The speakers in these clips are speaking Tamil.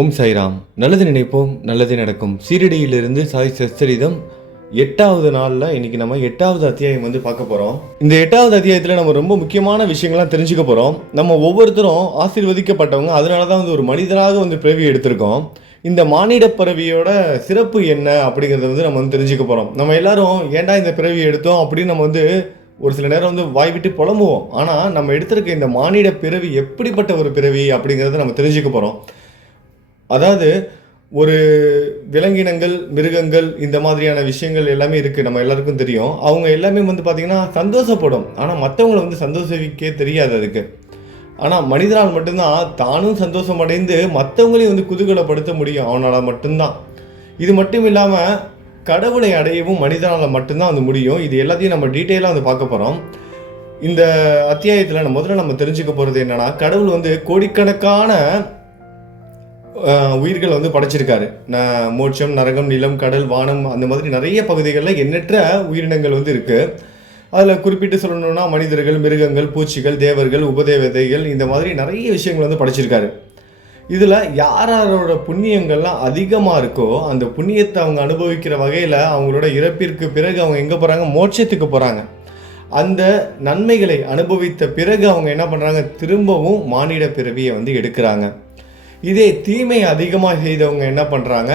ஓம் சாய்ராம். நல்லது நினைப்போம், நல்லது நடக்கும். சீரடியிலிருந்து சாய் சச்சரிதம் 8வது நாளில் இன்னைக்கு நம்ம 8வது அத்தியாயம் பார்க்க போகிறோம். இந்த 8வது அத்தியாயத்தில் நம்ம ரொம்ப முக்கியமான விஷயங்கள்லாம் தெரிஞ்சுக்க போகிறோம். நம்ம ஒவ்வொருத்தரும் ஆசீர்வதிக்கப்பட்டவங்க, அதனால தான் ஒரு மனிதராக பிறவி எடுத்திருக்கோம். இந்த மானிட பிறவியோட சிறப்பு என்ன அப்படிங்கிறத நம்ம தெரிஞ்சுக்க போகிறோம். நம்ம எல்லாரும் ஏன்டா இந்த பிறவி எடுத்தோம் அப்படின்னு நம்ம ஒரு சில நேரம் வாய் விட்டு புலம்புவோம். ஆனால் நம்ம எடுத்திருக்க இந்த மானிட பிறவி எப்படிப்பட்ட ஒரு பிறவி அப்படிங்கிறத நம்ம தெரிஞ்சுக்க போகிறோம். அதாவது ஒரு விலங்கினங்கள், மிருகங்கள், இந்த மாதிரியான விஷயங்கள் எல்லாமே இருக்குது, நம்ம எல்லாருக்கும் தெரியும். அவங்க எல்லாமே பார்த்திங்கன்னா சந்தோஷப்படும். ஆனால் மற்றவங்களை சந்தோஷிக்கே தெரியாது அதுக்கு. ஆனால் மனிதனால் மட்டும்தான் தானும் சந்தோஷம் அடைந்து மற்றவங்களையும் குதூகலப்படுத்த முடியும், அவனால் மட்டும்தான். இது மட்டும் இல்லாமல் கடவுளை அடையவும் மனிதனால் மட்டும்தான் முடியும். இது எல்லாத்தையும் நம்ம டீட்டெயிலாக பார்க்க போகிறோம். இந்த அத்தியாயத்தில் முதல்ல நம்ம தெரிஞ்சுக்க போகிறது என்னென்னா, கடவுள் கோடிக்கணக்கான உயிர்கள் படைச்சிருக்காரு. மோட்சம், நரகம், நிலம், கடல், வானம், அந்த மாதிரி நிறைய பகுதிகளில் எண்ணற்ற உயிரினங்கள் இருக்குது. அதில் குறிப்பிட்டு சொல்லணும்னா மனிதர்கள், மிருகங்கள், பூச்சிகள், தேவர்கள், உபதேவதைகள், இந்த மாதிரி நிறைய விஷயங்கள் படைச்சிருக்காரு. இதில் யாரோட புண்ணியங்கள்லாம் அதிகமாக இருக்கோ அந்த புண்ணியத்தை அவங்க அனுபவிக்கிற வகையில் அவங்களோட இறப்பிற்கு பிறகு அவங்க எங்கே போகிறாங்க? மோட்சத்துக்கு போகிறாங்க. அந்த நன்மைகளை அனுபவித்த பிறகு அவங்க என்ன பண்ணுறாங்க? திரும்பவும் மானிட பிறவியை எடுக்கிறாங்க. இதே தீமை அதிகமாக செய்தவங்க என்ன பண்ணுறாங்க?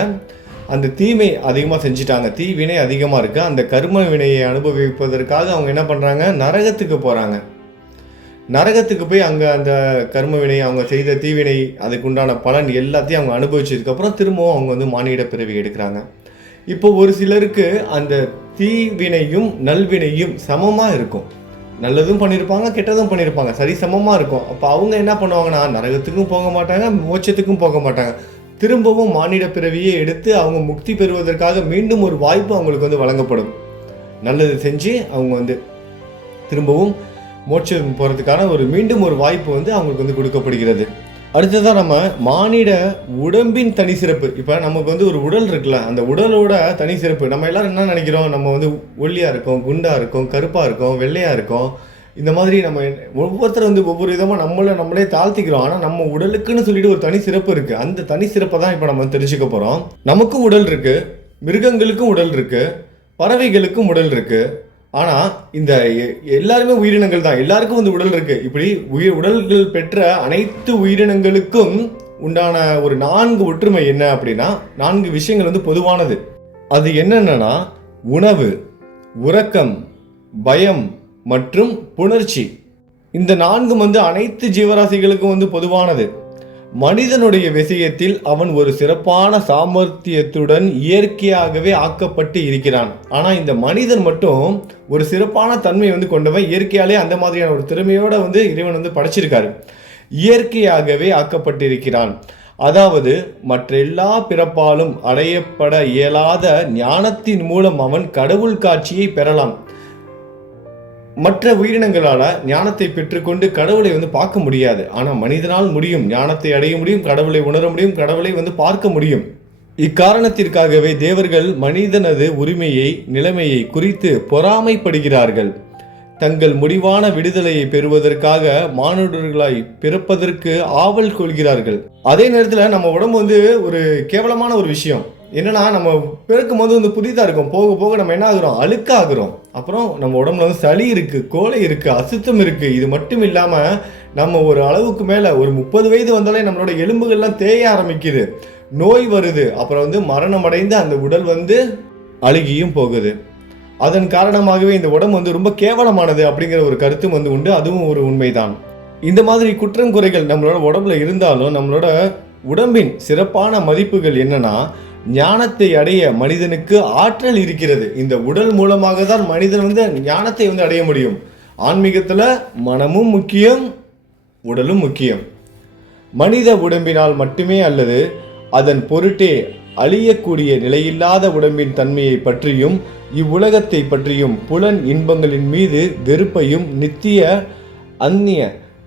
அந்த தீமை அதிகமாக செஞ்சிட்டாங்க, தீவினை அதிகமாக இருக்குது, அந்த கர்ம வினையை அனுபவிப்பதற்காக அவங்க என்ன பண்ணுறாங்க? நரகத்துக்கு போகிறாங்க. நரகத்துக்கு போய் அங்கே அந்த கர்ம வினை, அவங்க செய்த தீவினை, அதுக்குண்டான பலன் எல்லாத்தையும் அவங்க அனுபவிச்சதுக்கப்புறம் திரும்பவும் அவங்க மானிட பிறவி எடுக்கிறாங்க. இப்போ ஒரு சிலருக்கு அந்த தீவினையும் நல்வினையும் சமமாக இருக்கும். நல்லதும் பண்ணியிருப்பாங்க, கெட்டதும் பண்ணியிருப்பாங்க, சரி சமமாக இருக்கும். அப்போ அவங்க என்ன பண்ணுவாங்கன்னா, நரகத்துக்கும் போக மாட்டாங்க, மோட்சத்துக்கும் போக மாட்டாங்க. திரும்பவும் மானிட பிறவியை எடுத்து அவங்க முக்தி பெறுவதற்காக மீண்டும் ஒரு வாய்ப்பு அவங்களுக்கு வழங்கப்படும். நல்லது செஞ்சு அவங்க திரும்பவும் மோட்சம் போகிறதுக்கான மீண்டும் ஒரு வாய்ப்பு அவங்களுக்கு கொடுக்கப்படுகிறது. அடுத்ததான் நம்ம மானிட உடம்பின் தனி சிறப்பு. இப்போ நமக்கு ஒரு உடல் இருக்குல்ல, அந்த உடலோட தனி சிறப்பு. நம்ம எல்லாரும் என்ன நினைக்கிறோம்? நம்ம ஒல்லியாக இருக்கோம், குண்டாக இருக்கோம், கருப்பாக இருக்கோம், வெள்ளையாக இருக்கோம். இந்த மாதிரி நம்ம ஒவ்வொருத்தர் ஒவ்வொரு விதமாக நம்மளே தாழ்த்திக்கிறோம். ஆனால் நம்ம உடலுக்குன்னு சொல்லிட்டு ஒரு தனி சிறப்பு இருக்குது. அந்த தனி சிறப்பை தான் இப்போ நம்ம தெரிஞ்சுக்க போகிறோம். நமக்கும் உடல் இருக்குது, மிருகங்களுக்கும் உடல் இருக்குது, பறவைகளுக்கும் உடல் இருக்குது. ஆனால் இந்த எல்லாருமே உயிரினங்கள் தான், எல்லாருக்கும் உடல் இருக்குது. இப்படி உடல்கள் பெற்ற அனைத்து உயிரினங்களுக்கும் உண்டான ஒரு 4 ஒற்றுமை என்ன அப்படின்னா, 4 விஷயங்கள் பொதுவானது. அது என்னென்னா உணவு, உறக்கம், பயம் மற்றும் புணர்ச்சி. இந்த 4 அனைத்து ஜீவராசிகளுக்கும் பொதுவானது. மனிதனுடைய விஷயத்தில் அவன் ஒரு சிறப்பான சாமர்த்தியத்துடன் இயற்கையாகவே ஆக்கப்பட்டு இருக்கிறான். ஆனால் இந்த மனிதன் மட்டும் ஒரு சிறப்பான தன்மை கொண்டவன். இயற்கையாலே அந்த மாதிரியான ஒரு திறமையோட இறைவன் படைச்சிருக்காரு. இயற்கையாகவே ஆக்கப்பட்டிருக்கிறான். அதாவது மற்ற எல்லா பிறப்பாலும் அடையப்பட இயலாத ஞானத்தின் மூலம் அவன் கடவுள் காட்சியை பெறலாம். மற்ற உயிரினங்களால் ஞானத்தை பெற்றுக்கொண்டு கடவுளை பார்க்க முடியாது. ஆனால் மனிதனால் முடியும். ஞானத்தை அடைய முடியும், கடவுளை உணர முடியும், கடவுளை பார்க்க முடியும். இக்காரணத்திற்காகவே தேவர்கள் மனிதனது உரிமையை, நிலைமையை குறித்து பொறாமைப்படுகிறார்கள். தங்கள் முடிவான விடுதலையை பெறுவதற்காக மானுடர்களாய் பிறப்பதற்கு ஆவல் கொள்கிறார்கள். அதே நேரத்தில் நம்ம உடம்பு ஒரு கேவலமான ஒரு விஷயம் என்னன்னா, நம்ம பிறக்கும் போது புதிதாக இருக்கும், போக போக நம்ம என்ன ஆகுறோம்? அழுக்காகிறோம். அப்புறம் நம்ம உடம்புல சளி இருக்குது, கோழை இருக்குது, அசுத்தம் இருக்குது. இது மட்டும் இல்லாமல் நம்ம ஒரு அளவுக்கு மேலே ஒரு 30 வயது வந்தாலே நம்மளோட எலும்புகள்லாம் தேய ஆரம்பிக்குது, நோய் வருது, அப்புறம் மரணம் அடைந்து அந்த உடல் அழுகியும் போகுது. அதன் காரணமாகவே இந்த உடம்பு ரொம்ப கேவலமானது அப்படிங்கிற ஒரு கருத்தும் உண்டு. அதுவும் ஒரு உண்மைதான். இந்த மாதிரி குற்றம் குறைகள் நம்மளோட உடம்புல இருந்தாலும் நம்மளோட உடம்பின் சிறப்பான மதிப்புகள் என்னன்னா, ஞானத்தை அடைய மனிதனுக்கு ஆற்றல் இருக்கிறது. இந்த உடல் மூலமாக தான் மனிதன் ஞானத்தை அடைய முடியும். ஆன்மீகத்தில் மனமும் முக்கியம், உடலும் முக்கியம். மனித உடம்பினால் மட்டுமே அல்லது அதன் பொருட்டே அழியக்கூடிய நிலையில்லாத உடம்பின் தன்மையை பற்றியும் இவ்வுலகத்தை பற்றியும் புலன் இன்பங்களின் மீது வெறுப்பையும் நித்திய அந்நிய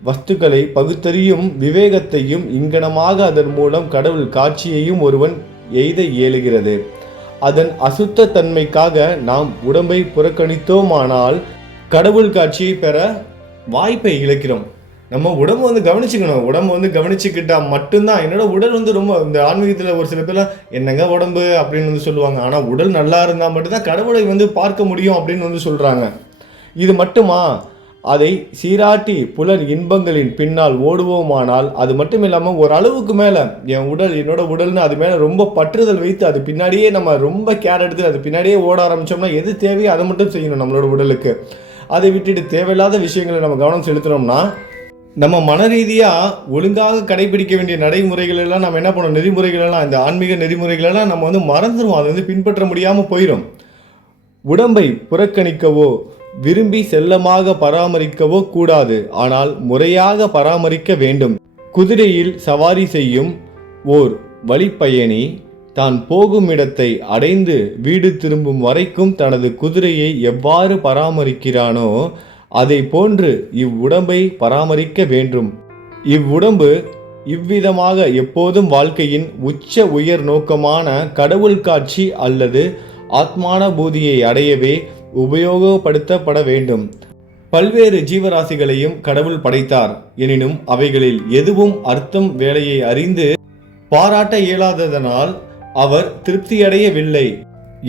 வஸ்துக்களை பகுத்தறியும் விவேகத்தையும் இங்கனமாக அதன் மூலம் கடவுள் காட்சியையும் ஒருவன் எய்த இயலுகிறது. அதன் அசுத்த தன்மைக்காக நாம் உடம்பை புறக்கணித்தோமானால் கடவுள் காட்சியை பெற வாய்ப்பை இழக்கிறோம். நம்ம உடம்பு வந்து கவனிச்சுக்கணும். உடம்பு வந்து கவனிச்சுக்கிட்டா மட்டும்தான் என்னோட உடல் வந்து ரொம்ப இந்த ஆன்மீகத்துல ஒரு சில பேர்லாம் என்னங்க உடம்பு அப்படின்னு வந்து சொல்லுவாங்க. ஆனா உடல் நல்லா இருந்தா மட்டும்தான் கடவுளை வந்து பார்க்க முடியும் அப்படின்னு வந்து சொல்றாங்க. இது மட்டுமா? அதை சீராட்டி புலன் இன்பங்களின் பின்னால் ஓடுவோமானால் அது மட்டும் இல்லாமல் ஒரு அளவுக்கு மேலே என் உடல் என்னோட உடல்னு அது மேலே ரொம்ப பற்றுதல் வைத்து அது பின்னாடியே நம்ம ரொம்ப கேர் எடுத்து அது பின்னாடியே ஓட ஆரம்பித்தோம்னா எது தேவையோ அதை மட்டும் செய்யணும் நம்மளோட உடலுக்கு. அதை விட்டுட்டு தேவையில்லாத விஷயங்களை நம்ம கவனம் செலுத்தினோம்னா நம்ம மன ரீதியாக ஒழுங்காக கடைபிடிக்க வேண்டிய நடைமுறைகள் எல்லாம் நம்ம என்ன பண்ணோம், நெறிமுறைகள் எல்லாம் இந்த ஆன்மீக நெறிமுறைகளெல்லாம் நம்ம வந்து மறந்துடுவோம். அதை வந்து பின்பற்ற முடியாமல் போயிடும். உடம்பை புறக்கணிக்கவோ விரும்பி செல்லமாக பராமரிக்கவோ கூடாது, ஆனால் முறையாக பராமரிக்க வேண்டும். குதிரையில் சவாரி செய்யும் ஓர் வழிப்பயணி தான் போகும் இடத்தை அடைந்து வீடு திரும்பும் வரைக்கும் தனது குதிரையை எவ்வாறு பராமரிக்கிறானோ அதை போன்று இவ்வுடம்பை பராமரிக்க வேண்டும். இவ்வுடம்பு இவ்விதமாக எப்போதும் வாழ்க்கையின் உச்ச உயர் நோக்கமான கடவுள் காட்சி அல்லது ஆத்மானுபூதியை அடையவே உபயோகப்படுத்தப்பட வேண்டும். பல்வேறு ஜீவராசிகளையும் கடவுள் படைத்தார். எனினும் அவைகளில் எதுவும் அர்த்தம் வேலையை அறிந்து பாராட்ட இயலாததனால் அவர் திருப்தியடையவில்லை.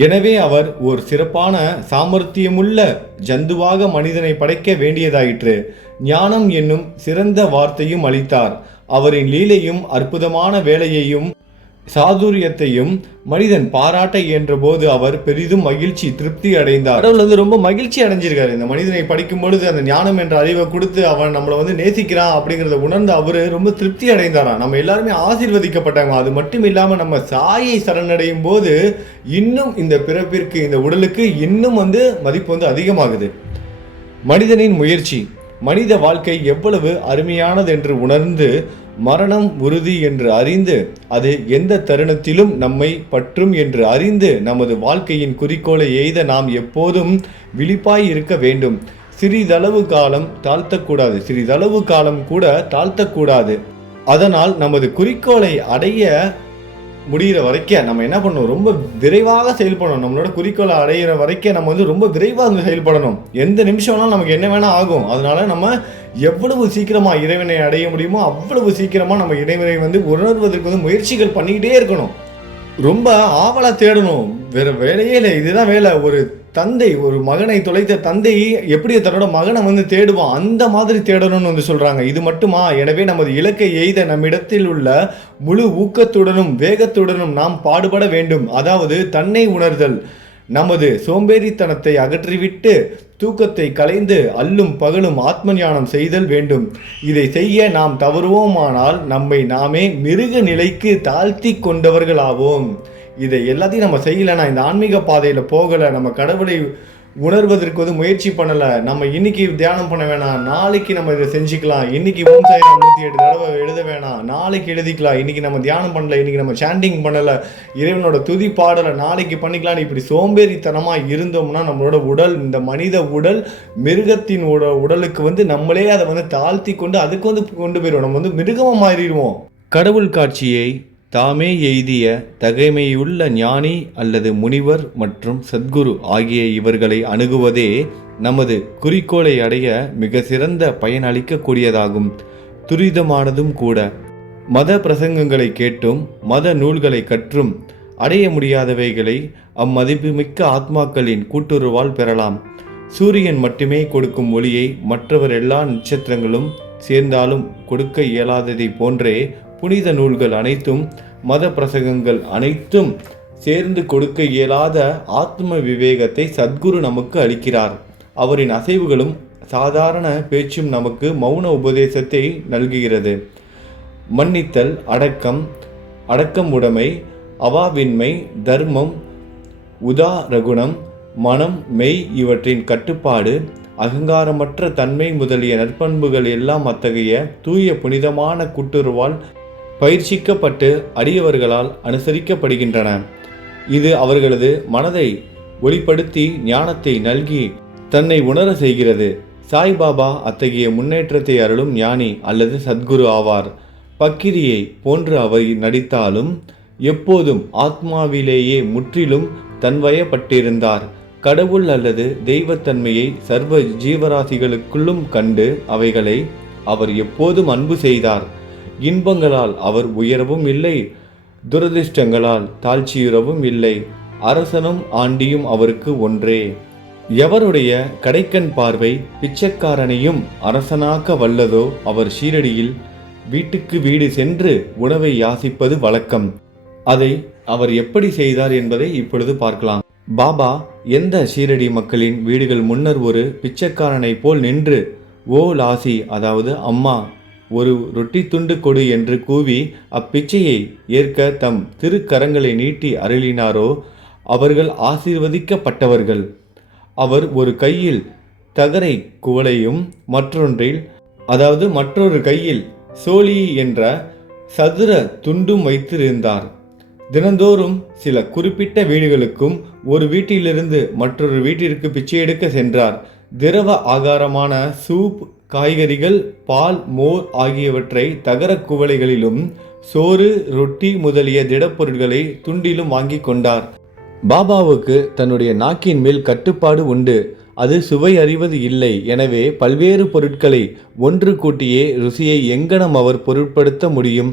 எனவே அவர் ஒரு சிறப்பான சாமர்த்தியமுள்ள ஜந்துவாக மனிதனை படைக்க வேண்டியதாயிற்று. ஞானம் என்னும் சிறந்த வார்த்தையும் அளித்தார். அவரின் லீலையும் அற்புதமான வேலையையும் சாதுரியத்தையும் மனிதன் பாராட்ட இயன்ற போது அவர் பெரிதும் மகிழ்ச்சி திருப்தி அடைந்தார். கடவுள் வந்து ரொம்ப மகிழ்ச்சி அடைஞ்சிருக்காரு. இந்த மனிதனை படிக்கும் பொழுது அந்த ஞானம் என்ற அறிவை கொடுத்து அவன் நம்மளை வந்து நேசிக்கிறான் அப்படிங்கிறத உணர்ந்து அவரு ரொம்ப திருப்தி அடைந்தாராம். நம்ம எல்லாருமே ஆசீர்வதிக்கப்பட்டாங்க. அது மட்டும் இல்லாம நம்ம சாயை சரணடையும் போது இன்னும் இந்த பிறப்பிற்கு இந்த உடலுக்கு இன்னும் வந்து மதிப்பு வந்து அதிகமாகுது. மனிதனின் முயற்சி. மனித வாழ்க்கை எவ்வளவு அருமையானது என்று உணர்ந்து மரணம் உறுதி என்று அறிந்து அது எந்த தருணத்திலும் நம்மை பற்றும் என்று அறிந்து நமது வாழ்க்கையின் குறிக்கோளை எய்த நாம் எப்போதும் விழிப்பாய் இருக்க வேண்டும். சிறிதளவு காலம் தாழ்த்தக்கூடாது, சிறிதளவு காலம் கூட தாழ்த்தக்கூடாது. அதனால் நமது குறிக்கோளை அடைய முடிகிற வரைக்கும் நம்ம என்ன பண்ணணும், ரொம்ப விரைவாக செயல்படணும். நம்மளோட குறிக்கோளை அடையிற வரைக்கும் நம்ம வந்து ரொம்ப விரைவாக செயல்படணும். எந்த நிமிஷம்னாலும் நமக்கு என்ன வேணால் ஆகும். அதனால நம்ம எவ்வளவு சீக்கிரமாக இறைவனை அடைய முடியுமோ அவ்வளவு சீக்கிரமாக நம்ம இறைவனை வந்து உணர்வதற்கு வந்து முயற்சிகள் பண்ணிக்கிட்டே இருக்கணும். ரொம்ப ஆவலாக தேடணும். வேற வேலையே இல்லை, இதுதான் வேலை. ஒரு தந்தை ஒரு மகனை தொலைத்த தந்தை எப்படி தன்னோட மகனை வந்து தேடுவான், அந்த மாதிரி தேடணும்னு வந்து சொல்றாங்க. இது மட்டுமா? எனவே நமது இலக்கை எய்த நம்மிடத்தில் உள்ள முழு ஊக்கத்துடனும் வேகத்துடனும் நாம் பாடுபட வேண்டும். அதாவது தன்னை உணர்தல், நமது சோம்பேறித்தனத்தை அகற்றிவிட்டு தூக்கத்தை கலைந்து அல்லும் பகலும் ஆத்ம ஞானம் செய்தல் வேண்டும். இதை செய்ய நாம் தவறுவோமானால் நம்மை நாமே மிருக நிலைக்கு தாழ்த்தி கொண்டவர்களாவோம். இதை எல்லாத்தையும் நம்ம செய்யலைன்னா, இந்த ஆன்மீக பாதையில் போகலை, நம்ம கடவுளை உணர்வதற்கு வந்து முயற்சி பண்ணலை, நம்ம இன்னைக்கு தியானம் பண்ண வேணாம், நாளைக்கு நம்ம இதை செஞ்சுக்கலாம், இன்னைக்கு ஓம் சாய்ராம் 108 தடவை எழுத வேணாம், நாளைக்கு எழுதிக்கலாம், இன்னைக்கு நம்ம தியானம் பண்ணல, இன்னைக்கு நம்ம சாண்டிங் பண்ணலை, இறைவனோட துதி பாடலை நாளைக்கு பண்ணிக்கலாம்னு இப்படி சோம்பேறித்தனமாக இருந்தோம்னா நம்மளோட உடல், இந்த மனித உடல் மிருகத்தின் உடலுக்கு வந்து நம்மளே அதை வந்து தாழ்த்தி கொண்டு அதுக்கு வந்து கொண்டு போயிடுவோம். நம்ம வந்து மிருகமாக மாறிடுவோம். கடவுள் காட்சியை தாமே எய்திய தகைமையுள்ள ஞானி அல்லது முனிவர் மற்றும் சத்குரு ஆகிய இவர்களை அணுகுவதே நமது குறிக்கோளை அடைய மிக சிறந்த பயனளிக்கக்கூடியதாகும், துரிதமானதும் கூட. மத பிரசங்கங்களை கேட்டும் மத நூல்களை கற்றும் அடைய முடியாதவைகளை அம்மதிப்புமிக்க ஆத்மாக்களின் கூட்டுறவால் பெறலாம். சூரியன் மட்டுமே கொடுக்கும் ஒளியை மற்றவர் எல்லா நட்சத்திரங்களும் சேர்ந்தாலும் கொடுக்க இயலாததை போன்றே புனித நூல்கள் அனைத்தும் மத பிரசங்கங்கள் அனைத்தும் சேர்ந்து கொடுக்க இயலாத ஆத்ம விவேகத்தை சத்குரு நமக்கு அளிக்கிறார். அவரின் அசைவுகளும் சாதாரண பேச்சும் நமக்கு மௌன உபதேசத்தை நல்குகிறது. மன்னித்தல், அடக்கம் உடைமை, அவாவின்மை, தர்மம், உதாரகுணம், மனம், மெய் இவற்றின் கட்டுப்பாடு, அகங்காரமற்ற தன்மை முதலிய நற்பண்புகள் எல்லாம் அத்தகைய தூய புனிதமான கூட்டுறவால் பயிற்சிக்கப்பட்டு அடியவர்களால் அனுசரிக்கப்படுகின்றன. இது அவர்களது மனதை ஒளிப்படுத்தி ஞானத்தை நல்கி தன்னை உணர செய்கிறது. சாய்பாபா அத்தகைய முன்னேற்றத்தை அருளும் ஞானி அல்லது சத்குரு ஆவார். பக்கிரியை போன்று அவர் நடித்தாலும் எப்போதும் ஆத்மாவிலேயே முற்றிலும் தன்வயப்பட்டிருந்தார். கடவுள் அல்லது தெய்வத்தன்மையை சர்வ ஜீவராசிகளுக்குள்ளும் கண்டு அவைகளை அவர் எப்போதும் அன்பு செய்தார். இன்பங்களால் அவர் உயரவும் இல்லை, துரதிர்ஷ்டங்களால் தாழ்ச்சியுறவும் இல்லை. அரசனும் ஆண்டியும் அவருக்கு ஒன்றே. எவருடைய கடைக்கண் பார்வை பிச்சைக்காரனையும் அரசனாக்க வல்லதோ அவர் ஷீரடியில் வீட்டுக்கு வீடு சென்று உணவை யாசிப்பது வழக்கம். அதை அவர் எப்படி செய்தார் என்பதை இப்பொழுது பார்க்கலாம். பாபா எந்த ஷீரடி மக்களின் வீடுகள் முன்னர் ஒரு பிச்சைக்காரனை போல் நின்று ஓ லாசி, அதாவது அம்மா, ஒரு ரொட்டி துண்டு கொடு என்று கூவி அப்பிச்சையை ஏற்க தம் திருக்கரங்களை நீட்டி அருளினாரோ அவர்கள் ஆசீர்வதிக்கப்பட்டவர்கள். அவர் ஒரு கையில் தகரை குவளையும் மற்றொரு கையில் சோழி என்ற சதுர துண்டும் வைத்திருந்தார். தினந்தோறும் சில குறிப்பிட்ட வீடுகளுக்கும் ஒரு வீட்டிலிருந்து மற்றொரு வீட்டிற்கு பிச்சை எடுக்க சென்றார். திரவ ஆகாரமான சூப், காய்கறிகள், பால், மோர் ஆகியவற்றை தகர குவளைகளிலும், சோறு, ரொட்டி முதலிய திடப்பொருட்களை துண்டிலும் வாங்கி கொண்டார். பாபாவுக்கு தன்னுடைய நாக்கின் மேல் கட்டுப்பாடு உண்டு. அது சுவை அறிவது இல்லை. எனவே பல்வேறு பொருட்களை ஒன்று கூட்டியே ருசியை எங்கனம் அவர் பொருட்படுத்த முடியும்.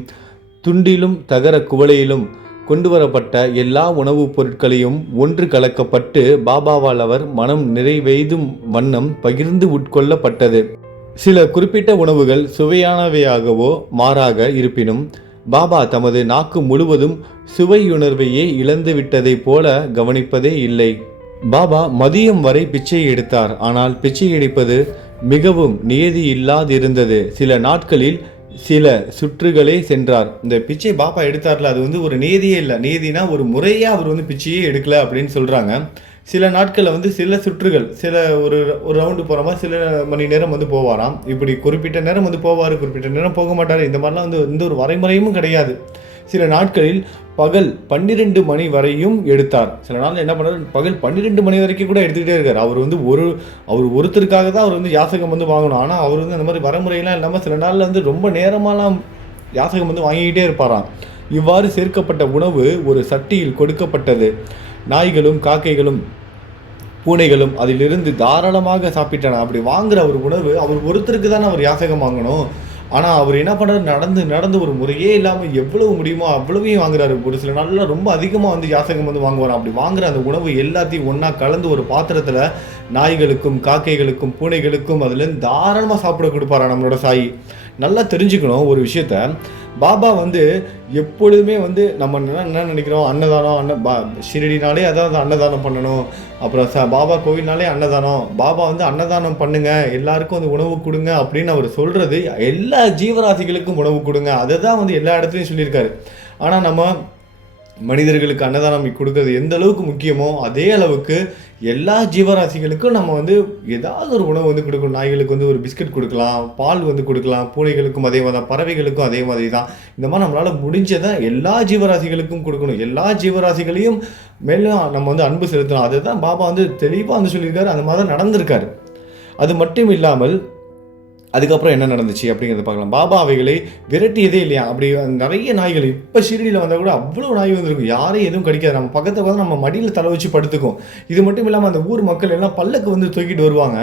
துண்டிலும் தகர குவளையிலும் கொண்டுவரப்பட்ட எல்லா உணவுப் பொருட்களையும் ஒன்று கலக்கப்பட்டு பாபாவால் அவர் மனம் நிறைவெய்தும் வண்ணம் பகிர்ந்து உட்கொள்ளப்பட்டது. சில குறிப்பிட்ட உணவுகள் சுவையானவையாகவோ மாறாக இருப்பினும் பாபா தமது நாக்கு முழுவதும் சுவையுணர்வையே இழந்துவிட்டதை போல கவனிப்பதே இல்லை. பாபா மதியம் வரை பிச்சை எடுத்தார். ஆனால் பிச்சை எடுப்பது மிகவும் நியதி இல்லாதிருந்தது. சில நாட்களில் சில சுற்றுகளே சென்றார். இந்த பிச்சை பாபா எடுத்தார்ல, அது ஒரு நியதியே இல்லை. நியதினா ஒரு முறையாக அவர் பிச்சையே எடுக்கல அப்படின்னு சொல்கிறாங்க. சில நாட்களில் சில சுற்றுகள், சில ஒரு ரவுண்டு போகிற மாதிரி சில மணி நேரம் போவாராம். இப்படி குறிப்பிட்ட நேரம் போவார், குறிப்பிட்ட நேரம் போக மாட்டார். இந்த மாதிரிலாம் எந்த ஒரு வரைமுறையும் கிடையாது. சில நாட்களில் பகல் 12 மணி வரையும் எடுத்தார். சில நாள் என்ன பண்ணார், பகல் 12 மணி வரைக்கும் கூட எடுத்துக்கிட்டே இருக்கார். அவர் ஒருத்தருக்காக தான் அவர் யாசகம் வாங்கணும். ஆனால் அவர் அந்த மாதிரி வரைமுறையெல்லாம் இல்லாமல் சில நாளில் ரொம்ப நேரமாலாம் யாசகம் வாங்கிக்கிட்டே இருப்பாராம். இவ்வாறு சேர்க்கப்பட்ட உணவு ஒரு சட்டியில் கொடுக்கப்பட்டது. நாய்களும் காக்கைகளும் பூனைகளும் அதிலிருந்து தாராளமாக சாப்பிட்டன. அப்படி வாங்குற ஒரு உணவு அவர் ஒருத்தருக்கு தானே அவர் யாசகம் வாங்கணும். ஆனால் அவர் என்ன பண்ணுறாரு, நடந்து ஒரு முறையே இல்லாமல் எவ்வளவு முடியுமோ அவ்வளவையும் வாங்குறாரு. ஒரு சில நாளில் ரொம்ப அதிகமாக யாசகம் வாங்குவாராம். அப்படி வாங்குற அந்த உணவு எல்லாத்தையும் ஒன்றா கலந்து ஒரு பாத்திரத்தில் நாய்களுக்கும் காக்கைகளுக்கும் பூனைகளுக்கும் அதுலேருந்து தாராளமாக சாப்பிட கொடுப்பாரா நம்மளோட சாயி. நல்லா தெரிஞ்சுக்கணும் ஒரு விஷயத்த. பாபா எப்பொழுதுமே நம்ம என்ன நினைக்கிறோம், அன்னதானம், ஷிரடினாலே அதாவது அன்னதானம் பண்ணணும். அப்புறம் பாபா கோவில்னாலே அன்னதானம். பாபா அன்னதானம் பண்ணுங்க, எல்லாருக்கும் உணவு கொடுங்க அப்படின்னு அவர் சொல்கிறது எல்லா ஜீவராசிகளுக்கும் உணவு கொடுங்க. அதை தான் எல்லா இடத்துலையும் சொல்லியிருக்காரு. ஆனால் நம்ம மனிதர்களுக்கு அன்னதானம் கொடுக்கறது எந்த அளவுக்கு முக்கியமோ அதே அளவுக்கு எல்லா ஜீவராசிகளுக்கும் நம்ம ஏதாவது ஒரு உணவு கொடுக்கணும். நாய்களுக்கு ஒரு பிஸ்கட் கொடுக்கலாம், பால் கொடுக்கலாம், பூனைகளுக்கும் அதே மாதிரி தான், பறவைகளுக்கும் அதே மாதிரி தான். இந்த மாதிரி நம்மளால் முடிஞ்சதை எல்லா ஜீவராசிகளுக்கும் கொடுக்கணும். எல்லா ஜீவராசிகளையும் மேலும் நம்ம அன்பு செலுத்தணும். அதை தான் பாபா தெளிவாக சொல்லியிருக்காரு. அந்த மாதிரி தான் நடந்திருக்காரு. அது மட்டும் இல்லாமல் அதுக்கப்புறம் என்ன நடந்துச்சு அப்படிங்கிறத பார்க்கலாம். பாபா அவைகளை விரட்டியதே இல்லையா. அப்படி நிறைய நாய்கள் இப்போ ஷீரடியில் வந்தால் கூட அவ்வளோ நாய் வந்திருக்கும். யாரையும் எதுவும் கடிக்காது. நம்ம பக்கத்தில் வந்து நம்ம மடியில் தலை வச்சு படுத்துக்கும். இது மட்டும் இல்லாமல் அந்த ஊர் மக்கள் எல்லாம் பல்லக்கு தூக்கிட்டு வருவாங்க.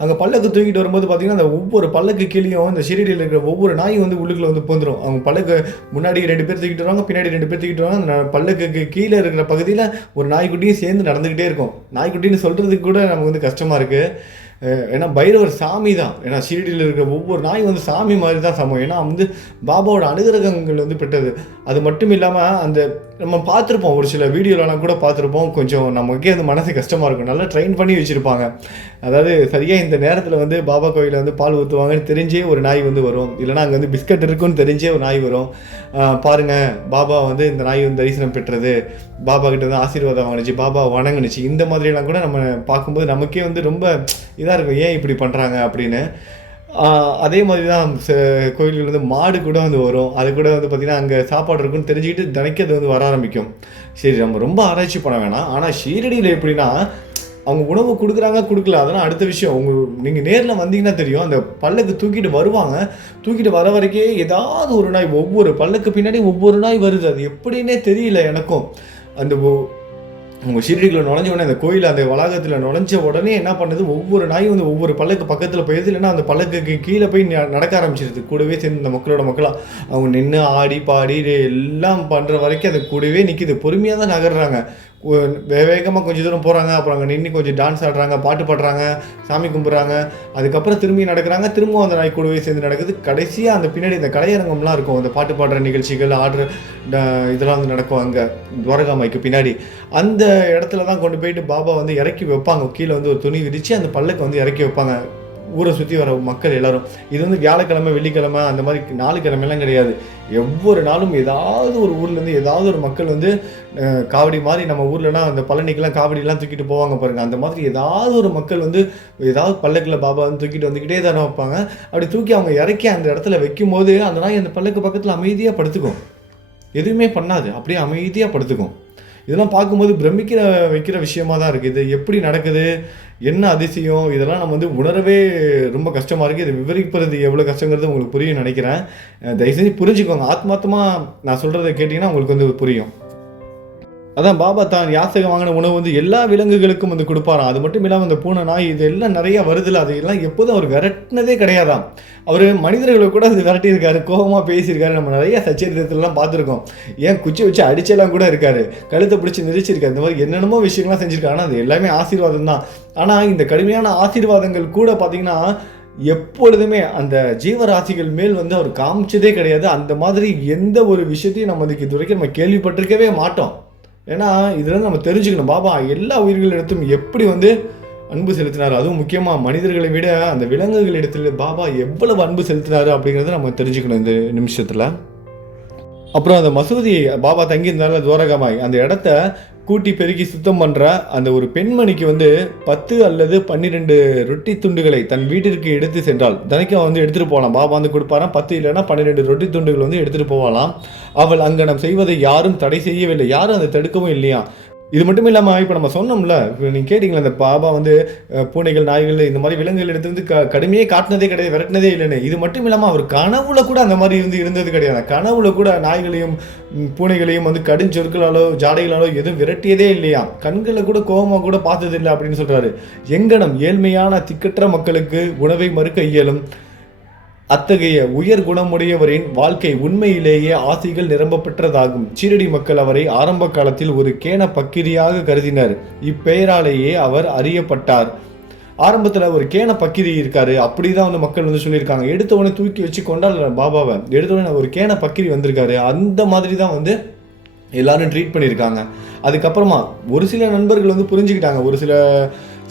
அங்கே பல்லக்கு தூக்கிட்டு வரும்போது பார்த்தீங்கன்னா அந்த ஒவ்வொரு பல்லக்கு கீழேயும் அந்த ஷீரடியில் இருக்கிற ஒவ்வொரு நாயும் உள்ளுக்குள்ள பூந்துடும். அவங்க பல்லக்கு முன்னாடி 2 பேர் தூக்கிட்டு வருவாங்க, பின்னாடி 2 பேர் தூக்கிட்டு வருவாங்க. அந்த பல்லக்கு கீழே இருக்கிற பகுதியில் ஒரு நாய்க்குட்டியும் சேர்ந்து நடந்துக்கிட்டே இருக்கும். நாய்க்குட்டின்னு சொல்கிறதுக்கு கூட நமக்கு கஷ்டமாக இருக்குது. ஏன்னா பைரவர் சாமி தான். ஏன்னா ஷீரடியில் இருக்கிற ஒவ்வொரு நாய் சாமி மாதிரி தான் சமம். ஏன்னா பாபாவோட அனுகிரகங்கள் பெற்றது. அது மட்டும் இல்லாமல் அந்த நம்ம பார்த்துருப்போம், ஒரு சில வீடியோலாம் கூட பார்த்துருப்போம். கொஞ்சம் நமக்கே மனசு கஷ்டமாக இருக்கும். நல்லா ட்ரெயின் பண்ணி வச்சுருப்பாங்க. அதாவது சரியாக இந்த நேரத்தில் பாபா கோயிலில் பால் ஊற்றுவாங்கன்னு தெரிஞ்சே ஒரு நாய் வரும். இல்லைனா அங்கே பிஸ்கட் இருக்குன்னு தெரிஞ்சே ஒரு நாய் வரும். பாருங்கள், பாபா இந்த நாய் தரிசனம் பெற்றது, பாபா கிட்ட ஆசீர்வாதம் வாங்கினுச்சு, பாபா வணங்குனுச்சு. இந்த மாதிரிலாம் கூட நம்ம பார்க்கும்போது நமக்கே ரொம்ப இதாக இருக்கும், ஏன் இப்படி பண்ணுறாங்க அப்படின்னு. அதே மாதிரி தான் கோயில்கள் மாடு கூட வரும். அது கூட பார்த்திங்கன்னா அங்கே சாப்பாடு இருக்குன்னு தெரிஞ்சுக்கிட்டு தினைக்கு அது வர ஆரம்பிக்கும். சரி, நம்ம ரொம்ப ஆராய்ச்சி பண்ண வேணாம். ஆனால் ஷீரடியில் எப்படின்னா அவங்க உணவு கொடுக்குறாங்க கொடுக்கல அதெல்லாம் அடுத்த விஷயம். நீங்கள் நேரில் வந்தீங்கன்னா தெரியும். அந்த பல்லக்கு தூக்கிட்டு வருவாங்க. தூக்கிட்டு வர வரைக்கே ஏதாவது ஒரு நாய், ஒவ்வொரு பல்லக்கு பின்னாடி ஒவ்வொரு நாய் வருது. அது எப்படின்னே தெரியல எனக்கும். அந்த உங்கள் ஷீரடிக்குள்ள நுழைஞ்ச உடனே அந்த கோயில் அந்த வளாகத்தில் நுழைஞ்ச உடனே என்ன பண்ணுது, ஒவ்வொரு நாயும் வந்து ஒவ்வொரு பல்லக்கு பக்கத்தில் போயிடுது. இல்லைன்னா அந்த பல்லக்குக்கு கீழே போய் நடக்க ஆரம்பிச்சிருது. கூடவே சேர்ந்து இந்த மக்களோட மக்களாக அவங்க நின்று ஆடி பாடி எல்லாம் பண்ணுற வரைக்கும் அது கூடவே நிற்கிது. பொறுமையாக தான் நகர்றாங்க. வேகமாக கொஞ்சம் தூரம் போகிறாங்க, அப்புறம் அங்கே நின்று கொஞ்சம் டான்ஸ் ஆடுறாங்க, பாட்டு பாடுறாங்க, சாமி கும்பிட்றாங்க. அதுக்கப்புறம் திரும்பி நடக்கிறாங்க. திரும்பவும் அந்த நாய் கூடவே சேர்ந்து நடக்குது. கடைசியாக அந்த பின்னாடி இந்த கலையரங்கம்லாம் இருக்கும், அந்த பாட்டு பாடுற நிகழ்ச்சிகள் ஆடுற இதெல்லாம் வந்து நடக்கும் அங்கே துவாரகாமாய்க்கு பின்னாடி. அந்த இடத்துல தான் கொண்டு போயிட்டு பாபா வந்து இறக்கி வைப்பாங்க. கீழே வந்து ஒரு துணி விரித்து அந்த பல்லக்கு வந்து இறக்கி வைப்பாங்க ஊரை சுற்றி வர மக்கள் எல்லாரும். இது வந்து வியாழக்கிழமை வெள்ளிக்கிழமை அந்த மாதிரி 4 கிழமைலாம் கிடையாது. ஒவ்வொரு நாளும் ஏதாவது ஒரு ஊர்லேருந்து ஏதாவது ஒரு மக்கள் வந்து காவடி மாதிரி நம்ம ஊர்லலாம் அந்த பழனிக்கெல்லாம் காவடிலாம் தூக்கிட்டு போவாங்க பாருங்கள். அந்த மாதிரி ஏதாவது ஒரு மக்கள் வந்து ஏதாவது பல்லக்கில் பாபா வந்து தூக்கிட்டு வந்துக்கிட்டே தானே வைப்பாங்க. அப்படி தூக்கி அவங்க இறக்கி அந்த இடத்துல வைக்கும் போது அந்த நாய் அந்த பல்லக்கு பக்கத்தில் அமைதியாக படுத்துக்கும். எதுவுமே பண்ணாது, அப்படியே அமைதியாக படுத்துக்கும். இதெல்லாம் பார்க்கும்போது பிரமிக்கிற வைக்கிற விஷயமா தான் இருக்குது. இது எப்படி நடக்குது, என்ன அதிசயம், இதெல்லாம் நம்ம வந்து உணரவே ரொம்ப கஷ்டமாக இருக்குது. இதை விவரிப்பது எவ்வளோ கஷ்டங்கிறது உங்களுக்கு புரியும் நினைக்கிறேன். தயவுசெஞ்சு புரிஞ்சுக்கோங்க. ஆத்மார்த்தமாக நான் சொல்கிறத கேட்டிங்கன்னா உங்களுக்கு வந்து புரியும். அதான் பாபா தான் யாசகம் வாங்கின உணவு வந்து எல்லா விலங்குகளுக்கும் வந்து கொடுப்பாராம். அது மட்டும் இல்லாமல் அந்த பூனை நாய் இது எல்லாம் நிறைய வருதில்ல, அது எல்லாம் எப்போதும் அவர் விரட்டினதே கிடையாதான். அவர் மனிதர்களை கூட அது விரட்டியிருக்காரு, கோபமாக பேசியிருக்காரு. நம்ம நிறைய சச்சரித்திரத்துலலாம் பார்த்துருக்கோம். ஏன் குச்சி வச்சு அடிச்செல்லாம் கூட இருக்காரு, கழுத்தை பிடிச்சி மிதிச்சிருக்காரு. இந்த மாதிரி என்னென்னமோ விஷயங்கள்லாம் செஞ்சுருக்காரு. ஆனால் அது எல்லாமே ஆசீர்வாதம் தான். ஆனால் இந்த கடுமையான ஆசீர்வாதங்கள் கூட பார்த்தீங்கன்னா எப்பொழுதுமே அந்த ஜீவராசிகள் மேல் வந்து அவர் காமிச்சதே கிடையாது. அந்த மாதிரி எந்த ஒரு விஷயத்தையும் நம்ம இதுக்கு இது வரைக்கும் நம்ம கேள்விப்பட்டிருக்கவே மாட்டோம். ஏன்னா இதுலேருந்து நம்ம தெரிஞ்சுக்கணும் பாபா எல்லா உயிர்களிடத்தும் எப்படி வந்து அன்பு செலுத்தினார். அதுவும் முக்கியமாக மனிதர்களை விட அந்த விலங்குகளிடத்தில் பாபா எவ்வளவு அன்பு செலுத்தினார் அப்படிங்கிறத நம்ம தெரிஞ்சுக்கணும் இந்த நிமிஷத்தில். அப்புறம் அந்த மசூதி பாபா தங்கியிருந்தால துவாரகாமாய் அந்த இடத்த கூட்டி பெருக்கி சுத்தம் பண்ணுற அந்த ஒரு பெண்மணிக்கு வந்து 10 அல்லது 12 ரொட்டி துண்டுகளை தன் வீட்டிற்கு எடுத்து சென்றால் தினைக்கும் வந்து எடுத்துகிட்டு போகலாம். பாபா வந்து கொடுப்பாராம். 10 இல்லைன்னா 12 ரொட்டி துண்டுகள் வந்து எடுத்துகிட்டு போகலாம். அவள் அங்கனம் செய்வதை யாரும் தடை செய்யவில்லை, யாரும் அதை தடுக்கவும் இல்லையா. இது மட்டும் இல்லாமல் இப்போ நம்ம சொன்னோம்ல, இப்போ நீங்கள் கேட்டிங்களா அந்த பாபா வந்து பூனைகள் நாய்கள் இந்த மாதிரி விலங்குகள் எடுத்து வந்து கடுமையே காட்டினதே கிடையாது, விரட்டினதே இல்லைன்னு. இது மட்டும் இல்லாமல் அவர் கனவுல கூட அந்த மாதிரி வந்து இருந்தது கிடையாது. கனவுல கூட நாய்களையும் பூனைகளையும் வந்து கடுஞ்சொற்களாலோ ஜாடைகளாலோ எதுவும் விரட்டியதே இல்லையா. கண்களை கூட கோபமாக கூட பார்த்ததில்லை அப்படின்னு சொல்கிறாரு. எங்கனம் ஏழ்மையான திக்கற்ற மக்களுக்கு உணவை மறுக்க இயலும். அத்தகைய உயர் குணமுடையவரின் வாழ்க்கை உண்மையிலேயே ஆசைகள் நிரம்ப பெற்றதாகும். சீரடி மக்கள் அவரை ஆரம்ப காலத்தில் ஒரு கேன பக்கிரியாக கருதினர். இப்பெயராலேயே அவர் அறியப்பட்டார். ஆரம்பத்தில் ஒரு கேன பக்கிரி இருக்காரு அப்படிதான் வந்து மக்கள் வந்து சொல்லியிருக்காங்க. எடுத்த உடனே தூக்கி வச்சு கொண்டாடல பாபாவை, எடுத்த உடனே ஒரு கேன பக்கிரி வந்திருக்காரு அந்த மாதிரி தான் வந்து எல்லாரும் ட்ரீட் பண்ணியிருக்காங்க. அதுக்கப்புறமா ஒரு சில நண்பர்கள் வந்து புரிஞ்சுக்கிட்டாங்க, ஒரு சில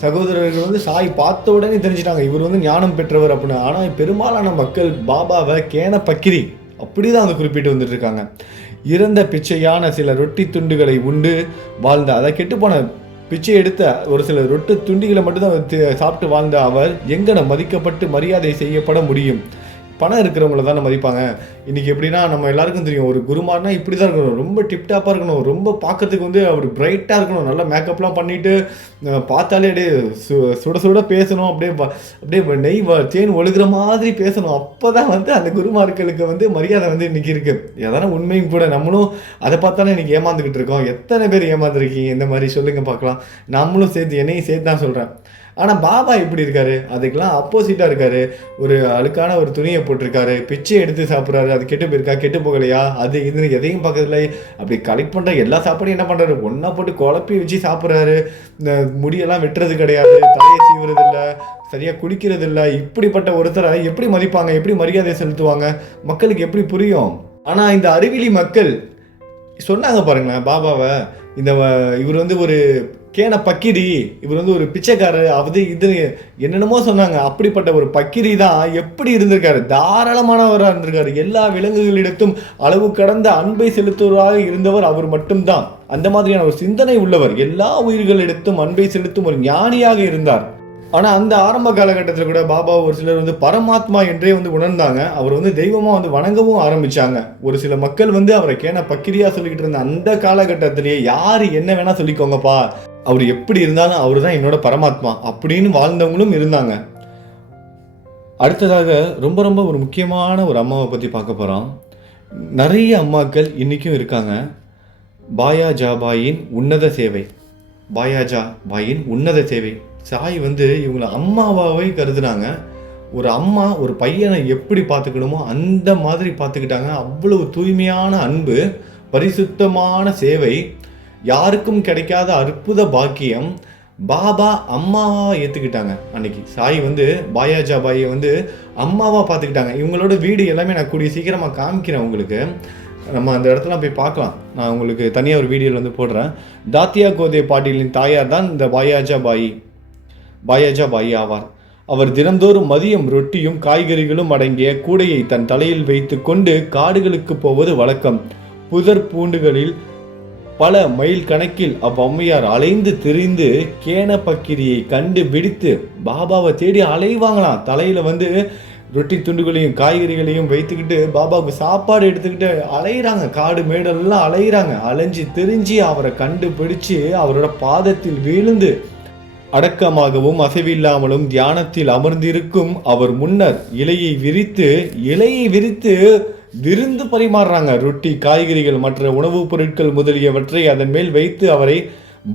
சகோதரர்கள் வந்து சாய் பார்த்த உடனே தெரிஞ்சிட்டாங்க இவர் வந்து ஞானம் பெற்றவர் அப்படின்னு. ஆனால் பெரும்பாலான மக்கள் பாபாவை கேன பக்கிரி அப்படி தான் வந்து குறிப்பிட்டு வந்துட்டு இருக்காங்க. இறந்த பிச்சையான சில ரொட்டி துண்டுகளை உண்டு வாழ்ந்த, அதை கெட்டுப்போன பிச்சை எடுத்த ஒரு சில ரொட்டி துண்டிகளை மட்டும்தான் சாப்பிட்டு வாழ்ந்த அவர் எங்கன மதிக்கப்பட்டு மரியாதை செய்யப்பட முடியும். பணம் இருக்கிறவங்கள தான் மதிப்பாங்க. இன்றைக்கி எப்படின்னா நம்ம எல்லாருக்கும் தெரியும், ஒரு குருமார்னா இப்படி தான் இருக்கணும், ரொம்ப டிப்டாப்பாக இருக்கணும், ரொம்ப பார்க்கறதுக்கு வந்து அவர் பிரைட்டாக இருக்கணும், நல்லா மேக்கப்லாம் பண்ணிவிட்டு பார்த்தாலே அப்படியே சுட சுட பேசணும், அப்படியே நெய் தேன் ஒழுகிற மாதிரி பேசணும். அப்போ தான் வந்து அந்த குருமார்களுக்கு வந்து மரியாதை வந்து இன்றைக்கி இருக்குது. எதனா உண்மையும் கூட. நம்மளும் அதை பார்த்தாலே இன்றைக்கி ஏமாந்துக்கிட்டு இருக்கோம். எத்தனை பேர் ஏமாந்துருக்கீங்க இந்த மாதிரி சொல்லுங்கள் பார்க்கலாம். நம்மளும் சேர்த்து என்னையும் சேர்த்து தான் சொல்கிறேன். ஆனால் பாபா எப்படி இருக்காரு, அதுக்கெல்லாம் அப்போசிட்டாக இருக்காரு. ஒரு அழுக்கான ஒரு துணியை போட்டிருக்காரு, பிச்சை எடுத்து சாப்பிட்றாரு. அது கெட்டு போயிருக்கா, கெட்டு போகலையா, அது இது எதையும் பார்க்கறதில்ல. அப்படி கலெக்ட் பண்ணுற எல்லா சாப்பாடையும் என்ன பண்ணுறாரு, ஒன்றா போட்டு குழப்பி வச்சு சாப்பிட்றாரு. இந்த முடியெல்லாம் வெட்டுறது கிடையாது, தலையை சீவுறதில்லை, சரியாக குளிக்கிறதில்லை. இப்படிப்பட்ட ஒருத்தரை எப்படி மதிப்பாங்க, எப்படி மரியாதை செலுத்துவாங்க, மக்களுக்கு எப்படி புரியும்? ஆனால் இந்த அறிவிலி மக்கள் சொன்னாங்க பாருங்களேன் பாபாவை, இவர் வந்து ஒரு கேன பக்கிரி, இவர் வந்து ஒரு பிச்சைக்காரர், அது இது என்னென்னமோ சொன்னாங்க. அப்படிப்பட்ட ஒரு பக்கிரி தான் எப்படி இருந்திருக்காரு, தாராளமானவராக இருந்திருக்காரு. எல்லா விலங்குகளிடத்தும் அளவு கடந்த அன்பை செலுத்துவராக இருந்தவர் அவர் மட்டும்தான். அந்த மாதிரியான ஒரு சிந்தனை உள்ளவர், எல்லா உயிர்களிடத்தும் அன்பை செலுத்தும் ஒரு ஞானியாக இருந்தார். ஆனால் அந்த ஆரம்ப காலகட்டத்தில் கூட பாபா ஒரு சிலர் வந்து பரமாத்மா என்றே வந்து உணர்ந்தாங்க. அவர் வந்து தெய்வமாக வந்து வணங்கவும் ஆரம்பித்தாங்க. ஒரு சில மக்கள் வந்து அவரை கேன பக்கிரியாக சொல்லிக்கிட்டு இருந்த அந்த காலகட்டத்திலேயே யார் என்ன வேணால் சொல்லிக்கோங்கப்பா, அவர் எப்படி இருந்தாலும் அவர் தான் என்னோட பரமாத்மா அப்படின்னு வாழ்ந்தவங்களும் இருந்தாங்க. அடுத்ததாக ரொம்ப ரொம்ப ஒரு முக்கியமான ஒரு அம்மாவை பற்றி பார்க்க போகிறோம். நிறைய அம்மாக்கள் இன்றைக்கும் இருக்காங்க. பாயா ஜாபாயின் உன்னத சேவை. பாயாஜா பாயின் உன்னத சேவை. சாய் வந்து இவங்களை அம்மாவாவே கருதுனாங்க. ஒரு அம்மா ஒரு பையனை எப்படி பார்த்துக்கணுமோ அந்த மாதிரி பார்த்துக்கிட்டாங்க. அவ்வளவு தூய்மையான அன்பு, பரிசுத்தமான சேவை, யாருக்கும் கிடைக்காத அற்புத பாக்கியம். பாபா அம்மாவாக ஏற்றுக்கிட்டாங்க. அன்னைக்கு சாய் வந்து பாயாஜா பாயை வந்து அம்மாவாக பார்த்துக்கிட்டாங்க. இவங்களோட வீடு எல்லாமே நான் கூடிய சீக்கிரமாக காமிக்கிறேன் உங்களுக்கு. நம்ம அந்த இடத்துல போய் பார்க்கலாம். நான் உங்களுக்கு தனியாக ஒரு வீடியோவில் வந்து போடுறேன். தாத்தியா கோதே பாட்டீலின் தாயார் தான் இந்த பாயாஜா பாயி ஆவார். அவர் தினந்தோறும் மதியம் ரொட்டியும் காய்கறிகளும் அடங்கிய கூடையை தன் தலையில் வைத்து கொண்டு காடுகளுக்கு போவது வழக்கம். புதர் பூண்டுகளில் பல மைல் கணக்கில் அவ்வம்மையார் அலைந்து திரிந்து கேன பக்கிரியை கண்டு பிடித்து பாபாவை தேடி அலைவாங்களாம். தலையில் வந்து ரொட்டி துண்டுகளையும் காய்கறிகளையும் வைத்துக்கிட்டு பாபாவுக்கு சாப்பாடு எடுத்துக்கிட்டு அலையிறாங்க. காடு மேடெல்லாம் அலையிறாங்க. அலைஞ்சி திரிஞ்சு அவரை கண்டுபிடிச்சு அவரோட பாதத்தில் வீழ்ந்து அடக்கமாகவும் அசைவில்லாமலும் தியானத்தில் அமர்ந்திருக்கும் அவர் முன்னர் இலையை விரித்து விருந்து பரிமாறுறாங்க. ரொட்டி, காய்கறிகள், மற்ற உணவுப் பொருட்கள் முதலியவற்றை அதன் மேல் வைத்து அவரை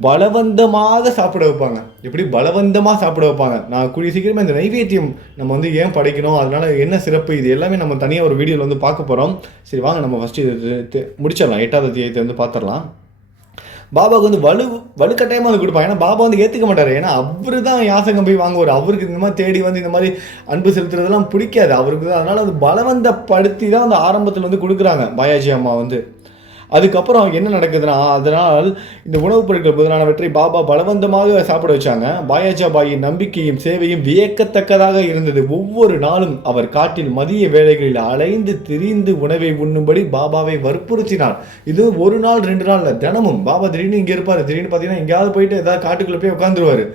பலவந்தமாக சாப்பிட வைப்பாங்க. எப்படி பலவந்தமாக சாப்பிட வைப்பாங்க? நான் கூடிய சீக்கிரமாக இந்த நைவேத்தியம் நம்ம வந்து ஏன் படைக்கணும், அதனால என்ன சிறப்பு, இது எல்லாமே நம்ம தனியாக ஒரு வீடியோவில் வந்து பார்க்க போகிறோம். சரி வாங்க நம்ம ஃபஸ்ட்டு இது முடிச்சிடலாம். 8வது அத்தியாயத்தை வந்து பார்த்துடலாம். பாபாவுக்கு வந்து வலுக்கட்டாயமாக வந்து கொடுப்பாங்க. ஏன்னா பாபா வந்து ஏற்றுக்க மாட்டார். ஏன்னா அவரு தான் யாசகம் போய் வாங்குவார். அவருக்கு இந்த மாதிரி தேடி வந்து இந்த மாதிரி அன்பு செலுத்துறதெல்லாம் பிடிக்காது அவருக்கு தான். அதனால் அது பலவந்தப்படுத்தி தான் அந்த ஆரம்பத்தில் வந்து கொடுக்குறாங்க பாயாஜி அம்மா வந்து. அதுக்கப்புறம் என்ன நடக்குதுன்னா, அதனால் இந்த உணவுப் பொருட்கள் முதலானவற்றை பாபா பலவந்தமாக சாப்பிட வச்சாங்க. பாயாஜா பாயின் நம்பிக்கையும் சேவையும் வியக்கத்தக்கதாக இருந்தது. ஒவ்வொரு நாளும் அவர் காட்டில் மதிய வேளைகளில் அலைந்து திரிந்து உணவை உண்ணும்படி பாபாவை வற்புறுத்தினார். இது ஒரு நாள் 2 நாள் இல்லை, தினமும். பாபா திடீர்னு இங்கே இருப்பார். திடீர்னு பார்த்தீங்கன்னா எங்கேயாவது போயிட்டு ஏதாவது காட்டுக்குள்ளே போய் உட்காந்துருவார்.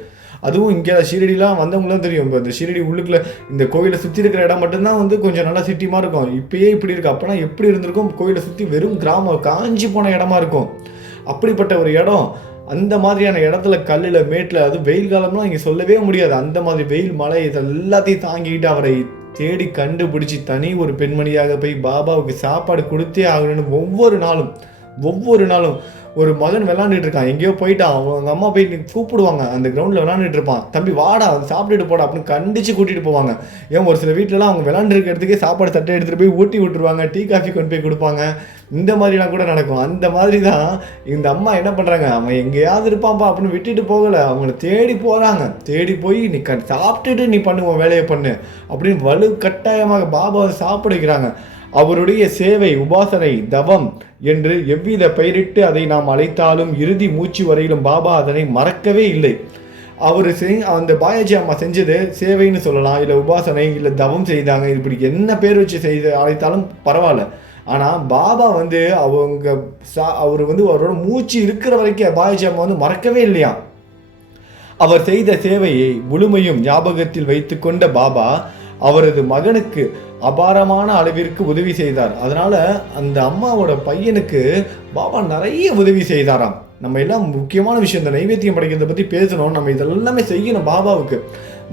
அதுவும் இங்கே ஷீரடிலாம் வந்தவங்களாம் தெரியும். இப்போ இந்த ஷீரடி உள்ளுக்குள்ள இந்த கோயிலை சுற்றி இருக்கிற இடம் மட்டும்தான் வந்து கொஞ்சம் நல்லா சிட்டிமாக இருக்கும். இப்பயே இப்படி இருக்குது. அப்போனா எப்படி இருந்திருக்கும்? கோயிலை சுற்றி வெறும் கிராமம், காஞ்சி போன இடமா இருக்கும். அப்படிப்பட்ட ஒரு இடம். அந்த மாதிரியான இடத்துல கல்லில் மேட்டில், அது வெயில் காலம்லாம் இங்கே சொல்லவே முடியாது. அந்த மாதிரி வெயில், மழை எல்லாத்தையும் தாங்கிக்கிட்டு அவரை தேடி கண்டுபிடிச்சி தனி ஒரு பெண்மணியாக போய் பாபாவுக்கு சாப்பாடு கொடுத்தே ஆகணும்னு ஒவ்வொரு நாளும் ஒரு மகன் விளாண்டுட்டு இருக்கான். எங்கேயோ போயிட்டான். அவங்க அம்மா போய் கூப்பிடுவாங்க. அந்த கிரவுண்டில் விளாண்டுட்டு இருப்பான். தம்பி வாடா, சாப்பிட்டுட்டு போடா அப்படின்னு கண்டிச்சு கூட்டிகிட்டு போவாங்க. ஏன் ஒரு சில வீட்டிலலாம் அவங்க விளாண்டுருக்க இடத்துக்கே சாப்பாடு தட்டை எடுத்துகிட்டு போய் ஊட்டி விட்டுருவாங்க. டீ காஃபி கொண்டு போய் கொடுப்பாங்க. இந்த மாதிரிலாம் கூட நடக்கும். அந்த மாதிரி தான் இந்த அம்மா என்ன பண்ணுறாங்க, அவன் எங்கேயாவது இருப்பான்ப்பா அப்படின்னு விட்டுட்டு போகலை. அவங்கள தேடி போகிறாங்க. தேடி போய் நீ சாப்பிட்டுட்டு நீ பண்ணுவோம் வேலையை பண்ணு அப்படின்னு வலுக்கட்டாயமாக பாபாவை சாப்பிட வைக்கிறாங்க. அவருடைய சேவை, உபாசனை, தவம் என்று எவ்வித பெயரிட்டு அதை நாம் அழைத்தாலும் இறுதி மூச்சு வரையிலும் பாபா அதனை மறக்கவே இல்லை. அவர் அந்த பாயாஜி அம்மா செஞ்சது சேவைன்னு சொல்லலாம், இல்லை உபாசனை, இல்லை தவம் செய்தாங்க, இப்படி என்ன பேர் வச்சு அழைத்தாலும் பரவாயில்ல. ஆனால் பாபா வந்து அவர் வந்து அவரோட மூச்சு இருக்கிற வரைக்கும் பாயாஜி அம்மா வந்து மறக்கவே இல்லையா. அவர் செய்த சேவையை முழுமையும் ஞாபகத்தில் வைத்து கொண்ட பாபா அவரது மகனுக்கு அபாரமான அளவிற்கு உதவி செய்தார். அதனால அந்த அம்மாவோட பையனுக்கு பாபா நிறைய உதவி செய்தாராம். நம்ம எல்லாம் முக்கியமான விஷயம், இந்த நைவேத்தியம் படைக்கிறத பற்றி பேசணும். நம்ம இதெல்லாமே செய்யணும் பாபாவுக்கு.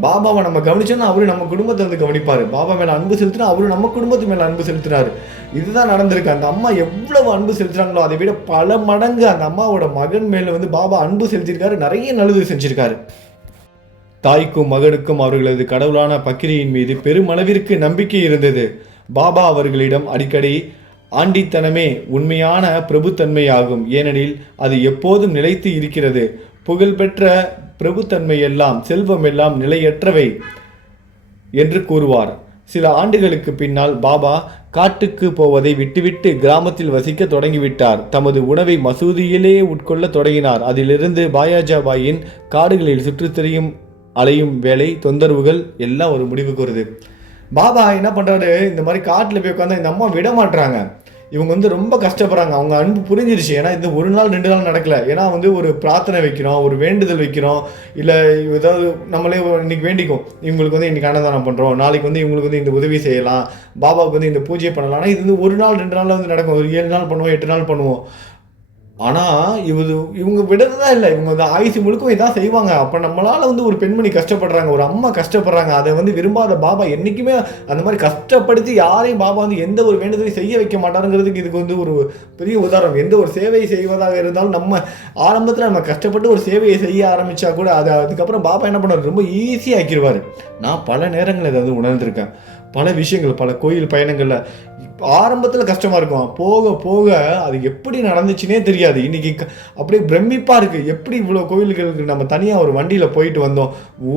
பாபாவை நம்ம கவனிச்சோன்னா அவரு நம்ம குடும்பத்தை வந்து கவனிப்பார். பாபா மேலே அன்பு செலுத்தினா அவரு நம்ம குடும்பத்து மேலே அன்பு செலுத்தினார். இதுதான் நடந்திருக்கு. அந்த அம்மா எவ்வளவு அன்பு செலுத்துறாங்களோ அதை விட பல மடங்கு அந்த அம்மாவோட மகன் மேலே வந்து பாபா அன்பு செலுத்தியிருக்காரு, நிறைய நல்லது செஞ்சிருக்காரு. தாய்க்கும் மகனுக்கும் அவர்களது கடவுளான பக்கிரியின் மீது பெருமளவிற்கு நம்பிக்கை இருந்தது. பாபா அவர்களிடம் அடிக்கடி ஆண்டித்தனமே உண்மையான பிரபுத்தன்மையாகும், ஏனெனில் அது எப்போதும் நிலைத்து இருக்கிறது. புகழ்பெற்ற பிரபுத்தன்மை எல்லாம், செல்வம் எல்லாம் நிலையற்றவை என்று கூறுவார். சில ஆண்டுகளுக்கு பின்னால் பாபா காட்டுக்கு போவதை விட்டுவிட்டு கிராமத்தில் வசிக்க தொடங்கிவிட்டார். தமது உணவை மசூதியிலே உட்கொள்ள தொடங்கினார். அதிலிருந்து பாயாஜா பாயின் காடுகளில் சுற்றித்திரியும் அலையும் வேலை, தொந்தரவுகள் எல்லாம் ஒரு முடிவுக்கு வருது. பாபா என்ன பண்ணுறாரு, இந்த மாதிரி காட்டில் போய் உட்காந்து இந்த அம்மா விட மாட்டுறாங்க. இவங்க வந்து ரொம்ப கஷ்டப்படுறாங்க. அவங்க அன்பு புரிஞ்சிருச்சு. ஏன்னா இது ஒரு நாள் 2 நாள் நடக்கலை. ஏன்னா வந்து ஒரு பிரார்த்தனை வைக்கிறோம், ஒரு வேண்டுதல் வைக்கிறோம், இல்லை ஏதாவது நம்மளே இன்னைக்கு வேண்டிக்கும், இவங்களுக்கு வந்து இன்னைக்கு அன்னதானம் பண்ணுறோம், நாளைக்கு வந்து இவங்களுக்கு வந்து இந்த உதவி செய்யலாம், பாபாவுக்கு வந்து இந்த பூஜை பண்ணலாம். ஆனால் இது வந்து ஒரு நாள் 2 நாளில் வந்து நடக்கும். ஒரு 7 நாள் பண்ணுவோம், 8 நாள் பண்ணுவோம். ஆனால் இவங்க விடுறதா இல்லை. இவங்க வந்து ஆயுசு முழுக்க இதான் செய்வாங்க. அப்போ நம்மளால் வந்து ஒரு பெண்மணி கஷ்டப்படுறாங்க, ஒரு அம்மா கஷ்டப்படுறாங்க, அதை வந்து விரும்பாத பாபா என்றைக்குமே அந்த மாதிரி கஷ்டப்படுத்தி யாரையும் பாபா வந்து எந்த ஒரு வேண்டுதலையும் செய்ய வைக்க மாட்டாருங்கிறதுக்கு இதுக்கு வந்து ஒரு பெரிய உதாரணம். எந்த ஒரு சேவையை செய்வதாக இருந்தாலும் நம்ம ஆரம்பத்தில் நம்ம கஷ்டப்பட்டு ஒரு சேவையை செய்ய ஆரம்பித்தா கூட அதுக்கப்புறம் பாபா என்ன பண்ணுவார், ரொம்ப ஈஸியாக ஆக்கிடுவார். நான் பல நேரங்களில் இதை வந்து உணர்ந்திருக்கேன். பல விஷயங்கள், பல கோயில் பயணங்களில் ஆரம்பத்தில் கஷ்டமாக இருக்கும், போக போக அது எப்படி நடந்துச்சுன்னே தெரியாது. இன்றைக்கி அப்படியே பிரமிப்பாக இருக்குது, எப்படி இவ்வளோ கோயில்களுக்கு நம்ம தனியாக ஒரு வண்டியில் போயிட்டு வந்தோம்.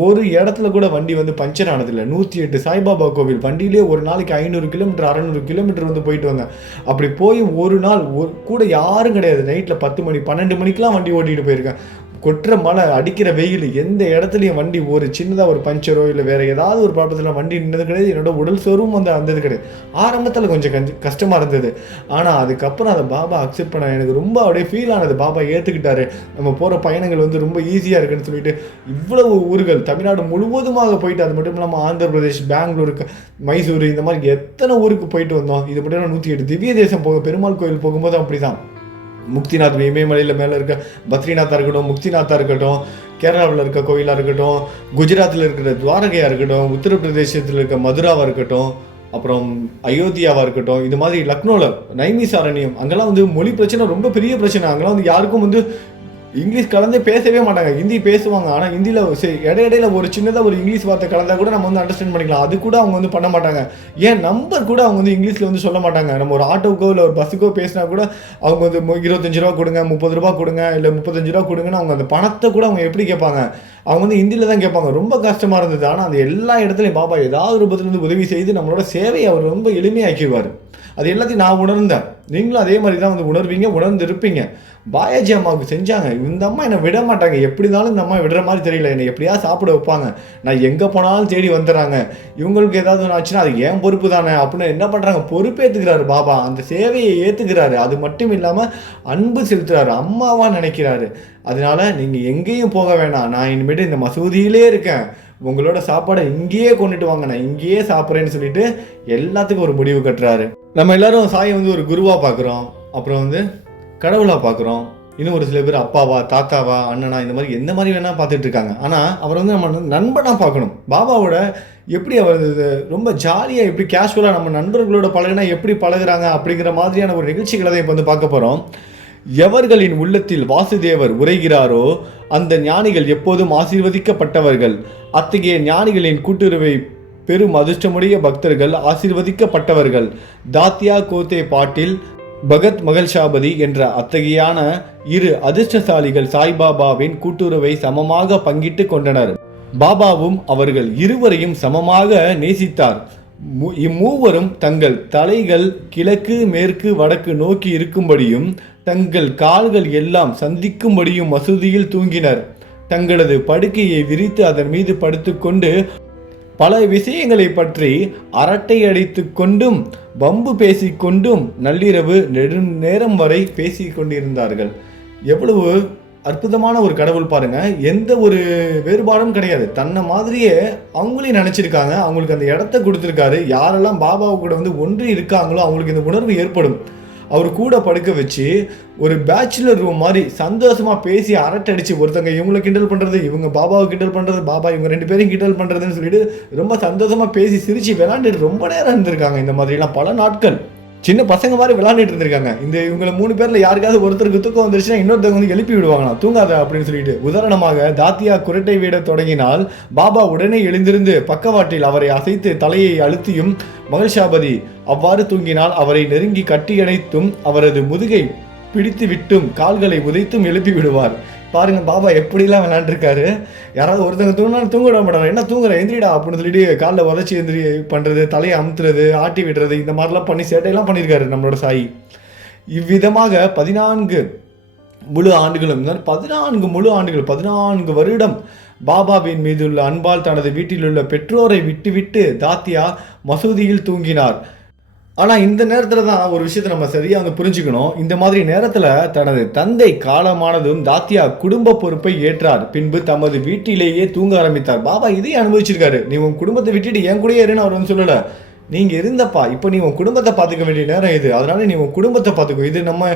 ஒரு இடத்துல கூட வண்டி வந்து பஞ்சர் ஆனதில்லை. 108 சாய்பாபா கோவில் வண்டியிலே ஒரு நாளைக்கு 500 கிலோமீட்டர் 600 கிலோமீட்டர் வந்து போயிட்டு வந்தேன். அப்படி போய் ஒரு நாள் கூட யாரும் கிடையாது. நைட்டில் 10 மணி 12 மணிக்கெலாம் வண்டி ஓட்டிகிட்டு போயிருக்கேன். கொட்டுற மழை, அடிக்கிற வெயில், எந்த இடத்துலையும் வண்டி ஒரு சின்னதாக ஒரு பஞ்சரோ இல்லை வேறு ஏதாவது ஒரு ப்ராப்ளத்தில் வண்டி நின்னது கிடையாது. என்னோட உடல் சோர்வும் வந்து வந்தது கிடையாது. ஆரம்பத்தில் கொஞ்சம் கஷ்டமாக இருந்தது. ஆனால் அதுக்கப்புறம் அதை பாபா அக்செப்ட் பண்ண எனக்கு ரொம்ப அப்படியே ஃபீல் ஆனது. பாபா ஏற்றுக்கிட்டாரு. நம்ம போகிற பயணங்கள் வந்து ரொம்ப ஈஸியாக இருக்குன்னு சொல்லிட்டு இவ்வளவு ஊர்கள் தமிழ்நாடு முழுவதுமாக போயிட்டு, அது மட்டும் இல்லாமல் ஆந்திர பிரதேஷ், பெங்களூருக்கு, மைசூர், இந்த மாதிரி எத்தனை ஊருக்கு போயிட்டு வந்தோம். இது மட்டும் 108 திவ்ய தேசம் பெருமாள் கோயில் போகும்போது அப்படி தான். முக்திநாத் இமயமலையில் மேலே இருக்க பத்ரிநாத்தாக இருக்கட்டும், முக்திநாத்தாக இருக்கட்டும், கேரளாவில் இருக்க கோயிலாக இருக்கட்டும், குஜராத்தில் இருக்கிற துவாரகையாக இருக்கட்டும், உத்தரப்பிரதேசத்தில் இருக்க மதுராவாக இருக்கட்டும், அப்புறம் அயோத்தியாவாக இருக்கட்டும், இது மாதிரி லக்னோவில் நைமிசாரண்யம், அங்கெல்லாம் வந்து மொழி பிரச்சனை ரொம்ப பெரிய பிரச்சனை. அங்கெல்லாம் வந்து யாருக்கும் வந்து இங்கிலீஷ் கலந்தே பேசவே மாட்டாங்க. ஹிந்தி பேசுவாங்க, ஆனால் ஹிந்தியில் இடையிடையில ஒரு சின்னதாக ஒரு இங்கிலீஷ் வார்த்தை கலந்தால் கூட நம்ம வந்து அண்டர்ஸ்டாண்ட் பண்ணிக்கலாம். அது கூட அவங்க வந்து பண்ண மாட்டாங்க. ஏன் நம்பர் கூட அவங்க வந்து இங்கிலீஷில் வந்து சொல்ல மாட்டாங்க. நம்ம ஒரு ஆட்டோக்கோ இல்லை ஒரு பஸ்ஸுக்கோ பேசினா கூட அவங்க வந்து 25 ரூபா கொடுங்க, 30 ரூபா கொடுங்க, இல்லை 35 ரூபா கொடுங்கன்னு அவங்க அந்த பணத்தை கூட அவங்க எப்படி கேட்பாங்க, அவங்க வந்து ஹிந்தியில் தான் கேட்பாங்க. ரொம்ப கஷ்டமாக இருந்தது. ஆனால் அந்த எல்லா இடத்துலையும் பாபா ஏதாவது ரூபத்துலேருந்து உதவி செய்து நம்மளோட சேவையை அவர் ரொம்ப எளிமையாக்கிடுவார். அது எல்லாத்தையும் நான் உணர்ந்தேன். நீங்களும் அதே மாதிரி தான் வந்து உணர்வீங்க, உணர்ந்து இருப்பீங்க. பாயாஜி அம்மாவுக்கு செஞ்சாங்க. இந்த அம்மா என்னை விட மாட்டாங்க. எப்படி இருந்தாலும் இந்த அம்மா விடுற மாதிரி தெரியல. என்னை எப்படியாவது சாப்பிட வைப்பாங்க. நான் எங்கே போனாலும் தேடி வந்துடுறாங்க. இவங்களுக்கு ஏதாவது ஒன்று ஆச்சுன்னா அது ஏன் பொறுப்பு தானே அப்படின்னு என்ன பண்ணுறாங்க, பொறுப்பேற்றுக்கிறாரு பாபா. அந்த சேவையை ஏற்றுக்கிறாரு. அது மட்டும் இல்லாமல் அன்பு செலுத்துறாரு, அம்மாவாக நினைக்கிறாரு. அதனால நீங்கள் எங்கேயும் போக வேணாம், நான் இனிமேட்டு இந்த மசூதியிலே இருக்கேன், உங்களோட சாப்பாடை இங்கேயே கொண்டுட்டு வாங்க, நான் இங்கேயே சாப்பிட்றேன்னு சொல்லிட்டு எல்லாத்துக்கும் ஒரு முடிவு கட்டுறாரு. நம்ம எல்லாரும் சாயை வந்து ஒரு குருவாக பார்க்குறோம், அப்புறம் வந்து கடவுளாக பார்க்குறோம். இன்னும் ஒரு சில பேர் அப்பாவா, தாத்தாவா, அண்ணனா, இந்த மாதிரி எந்த மாதிரி வேணால் பார்த்துட்டு இருக்காங்க. ஆனால் அவர் வந்து நம்ம நண்பனாக பார்க்கணும். பாபாவோட எப்படி அவர் ரொம்ப ஜாலியாக எப்படி கேஷுவலாக நம்ம நண்பர்களோட பழகினா எப்படி பழகுறாங்க அப்படிங்கிற மாதிரியான ஒரு நிகழ்ச்சிகளை தான் இப்போ வந்து பார்க்க போகிறோம். எவர்களின் உள்ளத்தில் வாசுதேவர் உரைகிறாரோ அந்த ஞானிகள் எப்போதும் ஆசீர்வதிக்கப்பட்டவர்கள். அத்தகைய ஞானிகளின் கூட்டுறவை பெரும் அதிர்ஷ்டமுடைய பக்தர்கள் ஆசீர்வதிக்கப்பட்டவர்கள். தாத்தியா கோத்தே பாட்டில், பகத் மகள்ஷாபதி என்ற அத்தகையான இரு அதிர்ஷ்டசாலிகள் சாய்பாபாவின் கூட்டுறவை சமமாக பங்கிட்டு கொண்டனர். பாபாவும் அவர்கள் இருவரையும் சமமாக நேசித்தார். இம்மூவரும் தங்கள் தலைகள் கிழக்கு மேற்கு வடக்கு நோக்கி இருக்கும்படியும் தங்கள் கால்கள் எல்லாம் சந்திக்கும்படியும் மசூதியில் தூங்கினர். தங்களது படுக்கையை விரித்து அதன் மீது படுத்துக்கொண்டு பல விஷயங்களை பற்றி அரட்டை அடித்து கொண்டும் வம்பு பேசிக்கொண்டும் நள்ளிரவு நெடுநேரம் வரை பேசி கொண்டிருந்தார்கள். எவ்வளவு அற்புதமான ஒரு கடவுள் பாருங்க. எந்த ஒரு வேறுபாடும் கிடையாது. தன்னை மாதிரியே அவங்களையும் நினைச்சிருக்காங்க. அவங்களுக்கு அந்த இடத்த கொடுத்துருக்காரு. யாரெல்லாம் பாபாவு கூட வந்து ஒன்றி இருக்காங்களோ அவங்களுக்கு இந்த உணர்வு ஏற்படும். அவர் கூட படுக்க வச்சு ஒரு பேச்சுலர் ரூம் மாதிரி சந்தோஷமா பேசி அரட்டடிச்சு, ஒருத்தங்க இவங்களை கிண்டல் பண்றது, இவங்க பாபாவை கிண்டல் பண்றது, பாபா இவங்க 2 பேரையும் கிண்டல் பண்றதுன்னு சொல்லிட்டு ரொம்ப சந்தோஷமா பேசி சிரிச்சு விளையாண்டுட்டு ரொம்ப நேரம் இருந்திருக்காங்க. இந்த மாதிரிலாம் பல நாட்கள் சின்ன பசங்க மாதிரி விளையாண்டுட்டு இருந்திருக்காங்க. இவங்களை 3 பேர்ல யாருக்காவது ஒருத்தருக்கு தூக்கம் வந்துருச்சுன்னா இன்னொருத்தவங்க வந்து எழுப்பி விடுவாங்களாம், தூங்காத அப்படின்னு சொல்லிட்டு. உதாரணமாக தாத்தியா குரட்டை வீட தொடங்கினால் பாபா உடனே எழுந்திருந்து பக்கவாட்டில் அவரை அசைத்து தலையை அழுத்தியும், மகள்ஷாபதி அவ்வாறு தூங்கினால் அவரை நெருங்கி கட்டியணைத்தும் அவரது முதுகை பிடித்து விட்டும் கால்களை உதைத்தும் எழுப்பி விடுவார். பாருங்க பாபா எப்படிலாம் விளையாண்டுருக்காரு. யாராவது ஒருத்தங்க தூங்கினாலும் தூங்க விட மாட்டாங்க. என்ன தூங்குற, எந்திரிடா அப்படின்னு சொல்லிட்டு காலில் உதச்சி எந்திரி பண்ணுறது, தலையை அமுத்துறது, ஆட்டி விடுறது, இந்த மாதிரிலாம் பண்ணி சேட்டையெல்லாம் பண்ணியிருக்காரு நம்மளோட சாயி. இவ்விதமாக 14 முழு ஆண்டுகளும் 14 முழு ஆண்டுகள் 14 வருடம் பாபாவின் மீதுள்ள அன்பால் தனது வீட்டில் உள்ள பெற்றோரை விட்டுவிட்டு தாத்தியா மசூதியில் தூங்கினார். ஆனால் இந்த நேரத்தில் தான் ஒரு விஷயத்தை நம்ம சரியாக வந்து புரிஞ்சுக்கணும். இந்த மாதிரி நேரத்தில் தனது தந்தை காலமானதும் தாத்தியா குடும்ப பொறுப்பை ஏற்றார். பின்பு தமது வீட்டிலேயே தூங்க ஆரம்பித்தார். பாபா இதையும் அனுபவிச்சிருக்காரு. நீ உன் குடும்பத்தை விட்டுட்டு என் கூடயே இருன்னு அவர் வந்து சொல்லலை. நீங்கள் இருந்தப்பா, இப்போ நீ உன் குடும்பத்தை பார்த்துக்க வேண்டிய நேரம் இது. அதனால நீ உன் குடும்பத்தை பார்த்துக்கோ. இது நம்ம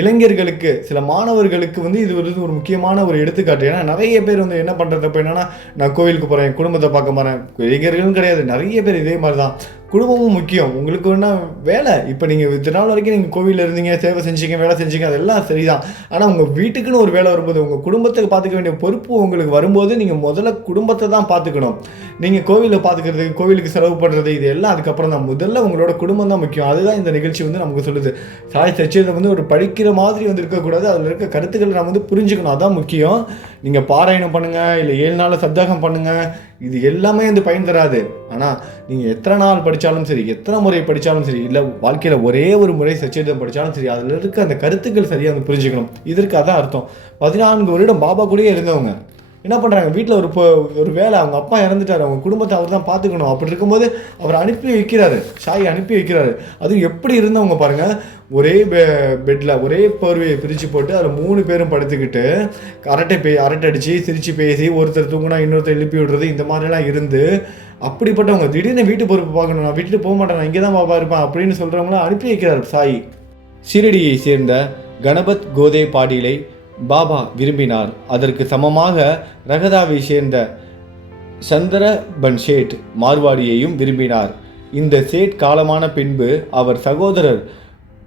இளைஞர்களுக்கு, சில மாணவர்களுக்கு வந்து இது ஒரு முக்கியமான ஒரு எடுத்துக்காட்டு. ஏன்னா நிறைய பேர் வந்து என்ன பண்ணுறது, இப்போ என்னன்னா நான் கோவிலுக்கு போகிறேன், குடும்பத்தை பார்க்க போகிறேன். இளைஞர்களும் கிடையாது, நிறைய பேர் இதே மாதிரி தான். குடும்பமும் முக்கியம். உங்களுக்கு வேணா வேலை, இப்போ நீங்கள் இத்தனை நாள் வரைக்கும் நீங்கள் கோவிலில் இருந்தீங்க, சேவை செஞ்சீங்க, வேலை செஞ்சீங்க, அதெல்லாம் சரிதான். ஆனால் உங்கள் வீட்டுக்குன்னு ஒரு வேலை வரும்போது, உங்கள் குடும்பத்துக்கு பார்த்துக்க வேண்டிய பொறுப்பு உங்களுக்கு வரும்போது நீங்கள் முதல்ல குடும்பத்தை தான் பார்த்துக்கணும். நீங்கள் கோவிலில் பார்த்துக்கிறது, கோவிலுக்கு செலவு பண்ணுறது, இது எல்லாம் அதுக்கப்புறம் தான். முதல்ல உங்களோட குடும்பம் தான் முக்கியம். அதுதான் இந்த நிகழ்ச்சி வந்து நமக்கு சொல்லுது. சாய் சச்சிதை வந்து ஒரு படிக்கிற மாதிரி வந்து இருக்கக்கூடாது, அதில் இருக்க கருத்துக்களை நம்ம வந்து புரிஞ்சுக்கணும். அதான் முக்கியம். நீங்கள் பாராயணம் பண்ணுங்கள், இல்லை 7 நாள் சப்தாகம் பண்ணுங்கள், இது எல்லாமே வந்து பயன் தராது. ஆனால் நீங்கள் எத்தனை நாள் படித்தாலும் சரி, எத்தனை முறை படித்தாலும் சரி, இல்லை வாழ்க்கையில் ஒரே ஒரு முறை சச்சரிதம் படித்தாலும் சரி, அதில் இருக்க அந்த கருத்துக்கள் சரியாக வந்து புரிஞ்சுக்கணும். இதற்கு அதான் அர்த்தம். 14 வருடம் பாபா கூடயே இருந்தவங்க என்ன பண்ணுறாங்க, வீட்டில் ஒரு வேலை, அவங்க அப்பா இறந்துட்டார், அவங்க குடும்பத்தை அவர் தான் பார்த்துக்கணும். அப்படி இருக்கும்போது அவர் அனுப்பி வைக்கிறாரு, சாய் அனுப்பி வைக்கிறாரு. அதுவும் எப்படி இருந்தவங்க பாருங்கள், ஒரே பெட்டில் ஒரே போர்வையை பிரித்து போட்டு அதில் 3 பேரும் படுத்துக்கிட்டு அரட்டை அடித்து சிரித்து பேசி, ஒருத்தர் தூங்கினா இன்னொருத்தர் எழுப்பி விடுறது, இந்த மாதிரிலாம் இருந்து அப்படிப்பட்டவங்க திடீர்னு வீட்டு பொறுப்பு பார்க்கணும், நான் விட்டுட்டு போக மாட்டேன், நான் இங்கே தான் பாபா இருப்பேன் அப்படின்னு சொல்கிறவங்களாம் அனுப்பி வைக்கிறார் சாய். ஷிரடியை சேர்ந்த கணபத் கோதே பாடீலை பாபா விரும்பினார். அதற்கு சமமாக ரகதாவை சேர்ந்த சந்திரபன் ஷேட் மார்வாடியையும் விரும்பினார். இந்த சேட் காலமான பின்பு அவர் சகோதரர்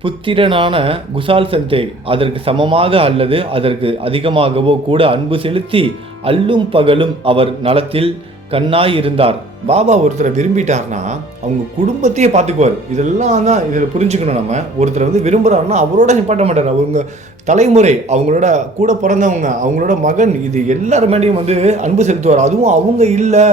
புத்திரனான குசால் சந்தை அதற்கு சமமாக அல்லது அதற்கு அதிகமாகவோ கூட அன்பு செலுத்தி அல்லும் பகலும் அவர் நலத்தில் கண்ணாய் இருந்தார். பாபா ஒருத்தரை விரும்பிட்டார்னா அவங்க குடும்பத்தையே பார்த்துக்குவார். இதெல்லாம் தான் இதில் புரிஞ்சுக்கணும். நம்ம ஒருத்தரை வந்து விரும்புகிறாருன்னா அவரோட நிப்பாட்ட மாட்டார். அவங்க தலைமுறை, அவங்களோட கூட பிறந்தவங்க, அவங்களோட மகன், இது எல்லார் மேலேயும் வந்து அன்பு செலுத்துவார். அதுவும் அவங்க இல்லை,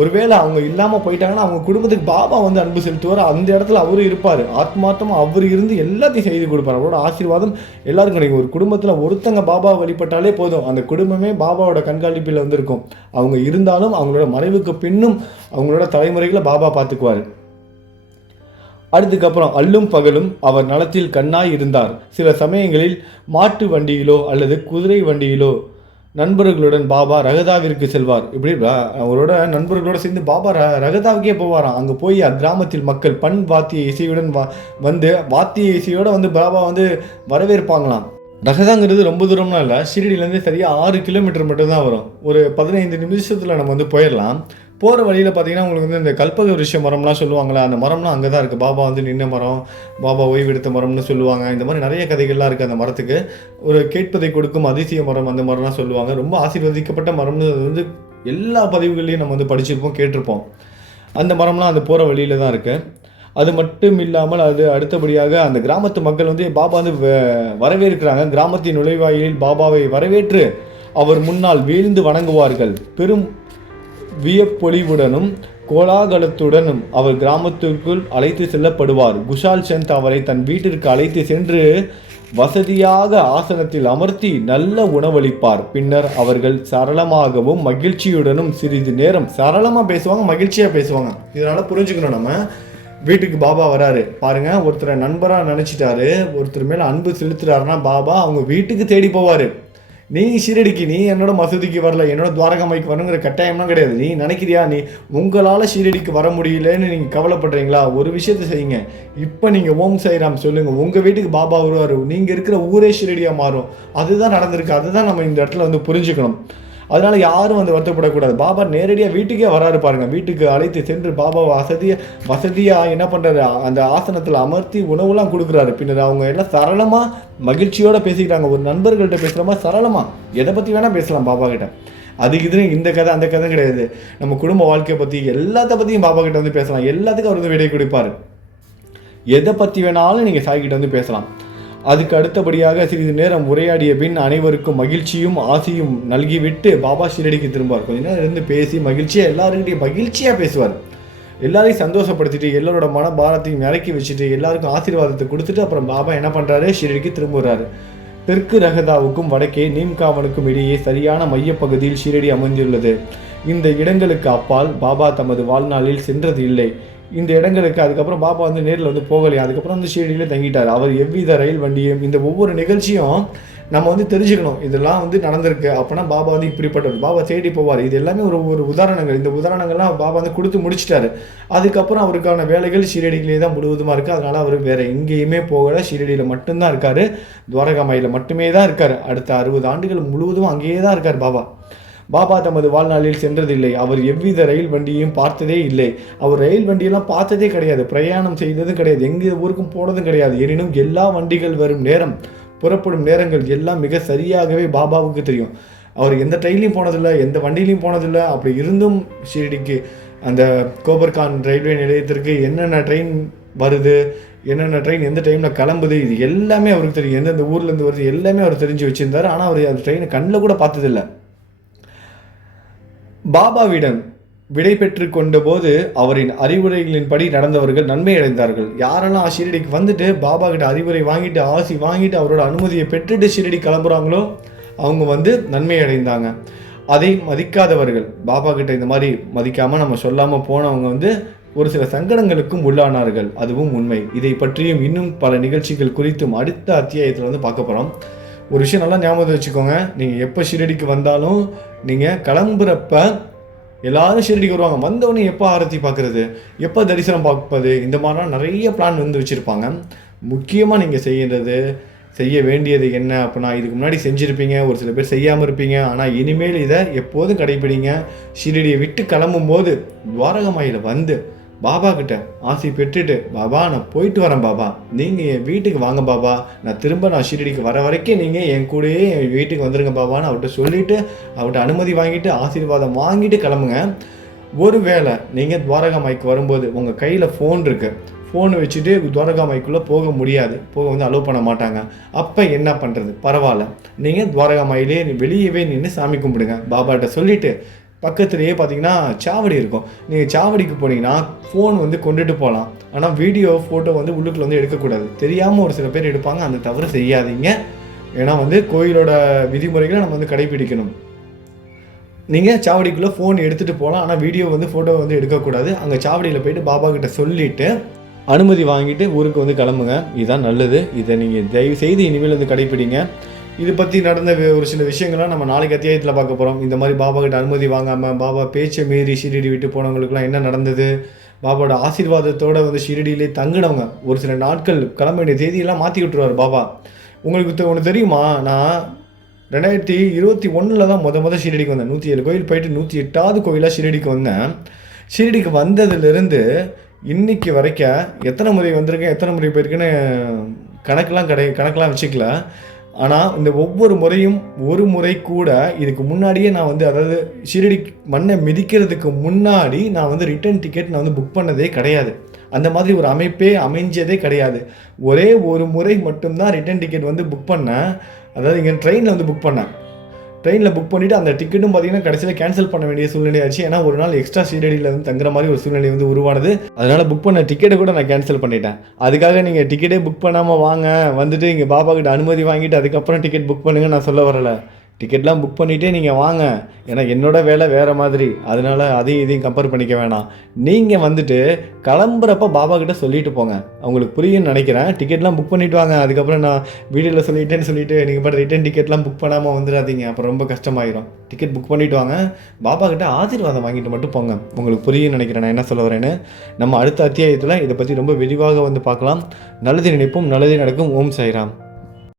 ஒருவேளை அவங்க இல்லாமல் போயிட்டாங்கன்னா அவங்க குடும்பத்துக்கு பாபா வந்து அன்பு செலுத்துவார். அந்த இடத்துல அவரும் இருப்பார். ஆத்மார்த்தமாக அவர் இருந்து எல்லாத்தையும் செய்து கொடுப்பார். அவரோட ஆசீர்வாதம் எல்லாருக்கும் கிடைக்கும். ஒரு குடும்பத்தில் ஒருத்தங்க பாபா வழிபட்டாலே போதும், அந்த குடும்பமே பாபாவோட கண்காணிப்பில் வந்திருக்கும். அவங்க இருந்தாலும் அவங்களோட மறைவுக்கு பின்னும் அவங்களோட தலைமுறைகளை பாபா பார்த்துக்குவார். அதுக்கப்புறம் அல்லும் பகலும் அவர் நலத்தில் கண்ணாய் இருந்தார். சில சமயங்களில் மாட்டு வண்டியிலோ அல்லது குதிரை வண்டியிலோ நண்பர்களுடன் பாபா ரகதாவிற்கு செல்வார். இப்படி அவரோட நண்பர்களோடு சேர்ந்து பாபா ரகதாவுக்கே போவாராம். அங்கே போய் அக்கிராமத்தில் மக்கள் வாத்திய இசையுடன் வந்து வாத்திய இசையோடு வந்து பாபா வந்து வரவேற்பாங்களாம். ரகதாங்கிறது ரொம்ப தூரம்லாம் இல்லை, ஷிரடியிலேருந்து சரியாக 6 கிலோமீட்டர் மட்டும்தான் வரும். ஒரு 15 நிமிஷத்தில் நம்ம வந்து போயிடலாம். போகிற வழியில் பார்த்தீங்கன்னா உங்களுக்கு வந்து இந்த கல்பக விருஷ மரம்லாம் சொல்லுவாங்களே, அந்த மரம்லாம் அங்கே தான் இருக்குது. பாபா வந்து நின்ன மரம், பாபா ஓய்வெடுத்த மரம்னு சொல்லுவாங்க. இந்த மாதிரி நிறைய கதைகள்லாம் இருக்குது அந்த மரத்துக்கு. ஒரு கேட்பதை கொடுக்கும் அதிசய மரம், அந்த மரம்லாம் சொல்லுவாங்க. ரொம்ப ஆசீர்வதிக்கப்பட்ட மரம்னு வந்து எல்லா பதிவுகள்லையும் நம்ம வந்து படிச்சிருப்போம், கேட்டிருப்போம். அந்த மரம்லாம் அந்த போகிற வழியில் தான் இருக்குது. அது மட்டும் இல்லாமல் அது அடுத்தபடியாக அந்த கிராமத்து மக்கள் வந்து பாபா வந்து வரவேற்கிறாங்க. கிராமத்தின் நுழைவாயிலில் பாபாவை வரவேற்று அவர் முன்னால் வீழ்ந்து வணங்குவார்கள். பெரும் வியப்பொழிவுடனும் கோலாகலத்துடனும் அவர் கிராமத்திற்குள் அழைத்து செல்லப்படுவார். குஷால் சந்த் அவரை தன் வீட்டிற்கு அழைத்து சென்று வசதியாக ஆசனத்தில் அமர்த்தி நல்ல உணவளிப்பார். பின்னர் அவர்கள் சரளமாகவும் மகிழ்ச்சியுடனும் சிறிது நேரம் சரளமாக பேசுவாங்க, மகிழ்ச்சியாக பேசுவாங்க. இதனால் புரிஞ்சுக்கணும், நம்ம வீட்டுக்கு பாபா வராரு பாருங்க, ஒருத்தரை நண்பராக நினச்சிட்டாரு, ஒருத்தர் மேலே அன்பு செலுத்துறாருன்னா பாபா அவங்க வீட்டுக்கு தேடி போவார். நீ ஷீரடிக்கு, நீ என்னோட மசூதிக்கு வரல, என்னோட துவாரகாமைக்கு வரணுங்கிற கட்டாயம்லாம் கிடையாது. நீ நினைக்கிறியா நீ உங்களால் ஷீரடிக்கு வர முடியலன்னு நீங்கள் கவலைப்படுறீங்களா? ஒரு விஷயத்தை செய்யுங்க. இப்போ நீங்கள் ஓம் சாய்ராம் சொல்லுங்கள், உங்கள் வீட்டுக்கு பாபா வருவார், நீங்கள் இருக்கிற ஊரே ஷீரடியாக மாறும். அதுதான் நடந்திருக்கு. அதுதான் நம்ம இந்த இடத்துல வந்து புரிஞ்சுக்கணும். அதனால் யாரும் வந்து வருத்தப்படக்கூடாது. பாபா நேரடியாக வீட்டுக்கே வராரு பாருங்கள். வீட்டுக்கு அழைத்து சென்று பாபா வசதியாக என்ன பண்ணுறாரு, அந்த ஆசனத்தில் அமர்த்தி உணவுலாம் கொடுக்குறாரு. பின்னர் அவங்க எல்லாம் சரளமாக மகிழ்ச்சியோடு பேசிக்கிறாங்க. ஒரு நண்பர்கள்ட்ட பேசுகிற மாதிரி சரளமாக எதை பற்றி வேணால் பேசலாம் பாபா கிட்ட. அதுக்கு இது இந்த கதை அந்த கதை கிடையாது. நம்ம குடும்ப வாழ்க்கையை பற்றி எல்லாத்த பற்றியும் பாபா கிட்ட வந்து பேசலாம். எல்லாத்துக்கும் அவர் வந்து விடை கொடுப்பார். எதை பற்றி வேணாலும் நீங்கள் சாய்கிட்ட வந்து பேசலாம். அதுக்கு அடுத்தபடியாக சிறிது நேரம் உரையாடிய பின் அனைவருக்கும் மகிழ்ச்சியும் ஆசையும் நல்கிவிட்டு பாபா ஷீரடிக்கு திரும்புவார். கொஞ்ச நேரம் இருந்து பேசி மகிழ்ச்சியாக எல்லாருக்கிட்டையும் மகிழ்ச்சியாக பேசுவார். எல்லாரையும் சந்தோஷப்படுத்திட்டு எல்லாரோட மன பாரத்தையும் இறக்கி வச்சுட்டு எல்லாருக்கும் ஆசீர்வாதத்தை கொடுத்துட்டு அப்புறம் பாபா என்ன பண்ணுறாரு, ஷீரடிக்கு திரும்புகிறாரு. தெற்கு ரகதாவுக்கும் வடக்கே நீம்காவனுக்கும் இடையே சரியான மையப்பகுதியில் ஷீரடி அமைந்துள்ளது. இந்த இடங்களுக்கு அப்பால் பாபா தமது வாழ்நாளில் சென்றது இல்லை. இந்த இடங்களுக்கு அதுக்கப்புறம் பாபா வந்து நேரில் வந்து போகலையா. அதுக்கப்புறம் வந்து ஷீரடியில் தங்கிட்டார். அவர் எவ்வித ரயில் வண்டியும் இந்த ஒவ்வொரு நிகழ்ச்சியும் நம்ம வந்து தெரிஞ்சுக்கணும் இதெல்லாம் வந்து நடந்திருக்கு. அப்போனா பாபா வந்து இப்படிப்பட்டவர், பாபா தேடி போவார். இது எல்லாமே ஒரு ஒரு உதாரணங்கள். இந்த உதாரணங்கள்லாம் பாபா வந்து கொடுத்து முடிச்சிட்டாரு. அதுக்கப்புறம் அவருக்கான வேலைகள் ஷீரடியிலே தான் முழுவதுமாக இருக்குது. அதனால் அவர் வேறு எங்கேயுமே போகலை, ஷீரடியில் மட்டும்தான் இருக்கார், துவாரகாமாயில் மட்டுமே தான் இருக்கார். அடுத்த 60 ஆண்டுகள் முழுவதும் அங்கேயே தான் இருக்கார் பாபா. பாபா தமது வாழ்நாளில் சென்றதில்லை. அவர் எவ்வித ரயில் வண்டியையும் பார்த்ததே இல்லை. அவர் ரயில் வண்டியெல்லாம் பார்த்ததே கிடையாது, பிரயாணம் செய்ததும் கிடையாது, எங்கே ஊருக்கும் போனதும் கிடையாது. எனினும் எல்லா வண்டிகள் வரும் நேரம், புறப்படும் நேரங்கள் எல்லாம் மிக சரியாகவே பாபாவுக்கு தெரியும். அவர் எந்த ட்ரெயின்லையும் போனதில்லை, எந்த வண்டியிலையும் போனதில்லை. அப்படி இருந்தும் ஷீரடிக்கு அந்த கோபர்கான் ரயில்வே நிலையத்திற்கு என்னென்ன ட்ரெயின் வருது, என்னென்ன ட்ரெயின் எந்த டைமில் கிளம்புது, இது எல்லாமே அவருக்கு தெரியும். எந்தெந்த ஊர்லேருந்து வருது எல்லாமே அவர் தெரிஞ்சு வச்சுருந்தார். ஆனால் அவர் அந்த ட்ரெயினை கண்ணில் கூட பார்த்ததில்லை. பாபாவிடம் விடை பெற்று கொண்ட போது அவரின் அறிவுரைகளின்படி நடந்தவர்கள் நன்மை அடைந்தார்கள். யாரெல்லாம் ஷீரடிக்கு வந்துட்டு பாபா கிட்ட அறிவுரை வாங்கிட்டு ஆசி வாங்கிட்டு அவரோட அனுமதியை பெற்றுட்டு ஷீரடி கிளம்புறாங்களோ அவங்க வந்து நன்மை அடைந்தாங்க. அதை மதிக்காதவர்கள், பாபா கிட்ட இந்த மாதிரி மதிக்காமல் நம்ம சொல்லாமல் போனவங்க வந்து ஒரு சில சங்கடங்களுக்கும் உள்ளானார்கள். அதுவும் உண்மை. இதை பற்றியும் இன்னும் பல நிகழ்ச்சிகள் குறித்தும் அடுத்த அத்தியாயத்தில் வந்து பார்க்க போகிறோம். ஒரு விஷயம் நல்லா ஞாபகம் வச்சுக்கோங்க, நீங்கள் எப்போ ஷீரடிக்கு வந்தாலும் நீங்கள் கிளம்புறப்ப எல்லாரும் ஷீரடிக்கு வருவாங்க. வந்தவொடனே எப்போ ஆரத்தி பார்க்குறது, எப்போ தரிசனம் பார்ப்பது, இந்த மாதிரிலாம் நிறைய பிளான் வந்து வச்சுருப்பாங்க. முக்கியமாக நீங்கள் செய்ய வேண்டியது என்ன அப்படின்னா, இதுக்கு முன்னாடி செஞ்சுருப்பீங்க, ஒரு சில பேர் செய்யாமல் இருப்பீங்க. ஆனால் இனிமேல் இதை எப்போதும் கடைப்பிடிங்க. ஷீரடியை விட்டு கிளம்பும்போது துவாரகமாயில் வந்து பாபா கிட்ட ஆசி பெற்றுட்டு, பாபா நான் போயிட்டு வரேன் பாபா, நீங்கள் என் வீட்டுக்கு வாங்க பாபா, நான் ஷீரடிக்கு வர வரைக்கும் நீங்கள் என் கூடயே என் வீட்டுக்கு வந்துடுங்க பாபான்னு அவர்கிட்ட சொல்லிவிட்டு அவர்கிட்ட அனுமதி வாங்கிட்டு ஆசீர்வாதம் வாங்கிட்டு கிளம்புங்க. ஒருவேளை நீங்கள் துவாரகாமாய்க்கு வரும்போது உங்கள் கையில் ஃபோன் இருக்குது, ஃபோனை வச்சுட்டு துவாரகாமாய்க்குள்ளே போக முடியாது, போக வந்து அலோவ் பண்ண மாட்டாங்க. அப்போ என்ன பண்ணுறது? பரவாயில்ல, நீங்கள் துவாரகாமாயிலே வெளியவே நின்று சாமி கும்பிடுங்க. பாபாட்ட சொல்லிவிட்டு பக்கத்துலேயே பார்த்தீங்கன்னா சாவடி இருக்கும். நீங்கள் சாவடிக்கு போனீங்கன்னா ஃபோன் வந்து கொண்டுட்டு போகலாம். ஆனால் வீடியோ ஃபோட்டோ வந்து உள்ளுக்குள்ள வந்து எடுக்கக்கூடாது. தெரியாமல் ஒரு சில பேர் எடுப்பாங்க, அந்த தவறு செய்யாதீங்க. ஏன்னா வந்து கோயிலோட விதிமுறைகளை நம்ம வந்து கடைபிடிக்கணும். நீங்கள் சாவடிக்குள்ளே ஃபோன் எடுத்துகிட்டு போகலாம், ஆனால் வீடியோ வந்து ஃபோட்டோ வந்து எடுக்கக்கூடாது. அங்கே சாவடியில் போய்ட்டு பாபா கிட்ட சொல்லிவிட்டு அனுமதி வாங்கிட்டு ஊருக்கு வந்து கிளம்புங்க. இதுதான் நல்லது. இதை நீங்கள் தயவு செய்து இனிமேல் வந்து கடைப்பிடிங்க. இது பற்றி நடந்த ஒரு சில விஷயங்கள்லாம் நம்ம நாளைக்கு அத்தியாயத்தில் பார்க்க போகிறோம். இந்த மாதிரி பாபா கிட்ட அனுமதி வாங்காமல் பாபா பேச்சை மீறி ஷீரடி விட்டு போனவங்களுக்குலாம் என்ன நடந்தது, பாபாவோட ஆசீர்வாதத்தோடு வந்து ஷீரடியிலே தங்கினவங்க ஒரு சில நாட்கள் கிளம்ப வேண்டிய தேதியெல்லாம் மாற்றி விட்டுருவார் பாபா. உங்களுக்கு ஒன்று தெரியுமா, நான் 2021 தான் முத ஷீரடிக்கு வந்தேன். 107 கோயில் போயிட்டு 108வது கோயிலாக ஷீரடிக்கு வந்தேன். ஷீரடிக்கு வந்ததுலேருந்து இன்னைக்கு வரைக்கும் எத்தனை முறை வந்திருக்கேன், எத்தனை முறை போயிருக்கேன்னு கணக்கெலாம் வச்சுக்கல. ஆனால் இந்த ஒவ்வொரு முறையும் ஒரு முறை கூட இதுக்கு முன்னாடியே நான் வந்து, அதாவது ஷீரடி மண்ணை மிதிக்கிறதுக்கு முன்னாடி நான் வந்து ரிட்டர்ன் டிக்கெட் நான் வந்து புக் பண்ணதே கிடையாது. அந்த மாதிரி ஒரு அமைப்பே அமைஞ்சதே கிடையாது. ஒரே ஒரு முறை மட்டும்தான் ரிட்டர்ன் டிக்கெட் வந்து புக் பண்ணேன். அதாவது இங்கே ட்ரெயினில் வந்து புக் பண்ணேன். ட்ரெயினில் புக் பண்ணிவிட்டு அந்த டிக்கெட்டும் பார்த்தீங்கன்னா கடைசியில் கேன்சல் பண்ண வேண்டிய சூழ்நிலை ஆச்சு. ஏன்னா ஒரு நாள் எக்ஸ்ட்ரா ஷீரடியில் வந்து தங்குற மாதிரி ஒரு சூழ்நிலை வந்து உருவானது. அதனால் புக் பண்ண டிக்கெட்டை கூட நான் கேன்சல் பண்ணிட்டேன். அதுக்காக நீங்கள் டிக்கெட்டே புக் பண்ணாமல் வாங்க, வந்துட்டு இங்கே பாபா கிட்ட அனுமதி வாங்கிட்டு அதுக்கப்புறம் டிக்கெட் புக் பண்ணுங்க நான் சொல்ல வரலை. டிக்கெட்லாம் புக் பண்ணிவிட்டே நீங்கள் வாங்க. ஏன்னா என்னோடய வேலை வேறு மாதிரி, அதனால் அதையும் இதையும் கம்பேர் பண்ணிக்க வேணாம். நீங்கள் வந்துட்டு கிளம்புறப்ப பாபா கிட்ட சொல்லிட்டு போங்க. அவங்களுக்கு புரியும்னு நினைக்கிறேன். டிக்கெட்லாம் புக் பண்ணிவிட்டு வாங்க. அதுக்கப்புறம் நான் வீடியோவில் சொல்லிட்டு நீங்கள் பாட்டு ரிட்டர்ன் டிக்கெட்லாம் புக் பண்ணாமல் வந்துடாதீங்க, அப்புறம் ரொம்ப கஷ்டமாயிடும். டிக்கெட் புக் பண்ணிவிட்டு வாங்க, பாபா கிட்ட ஆசீர்வாதம் வாங்கிட்டு மட்டும் போங்க. உங்களுக்கு புரியும்னு நினைக்கிறேன் நான் என்ன சொல்ல வரேன்னு. நம்ம அடுத்த அத்தியாயத்தில் இதை பற்றி ரொம்ப விரிவாக வந்து பார்க்கலாம். நல்லது நினைப்போம், நல்லதே நடக்கும். ஓம் சாய்ராம்.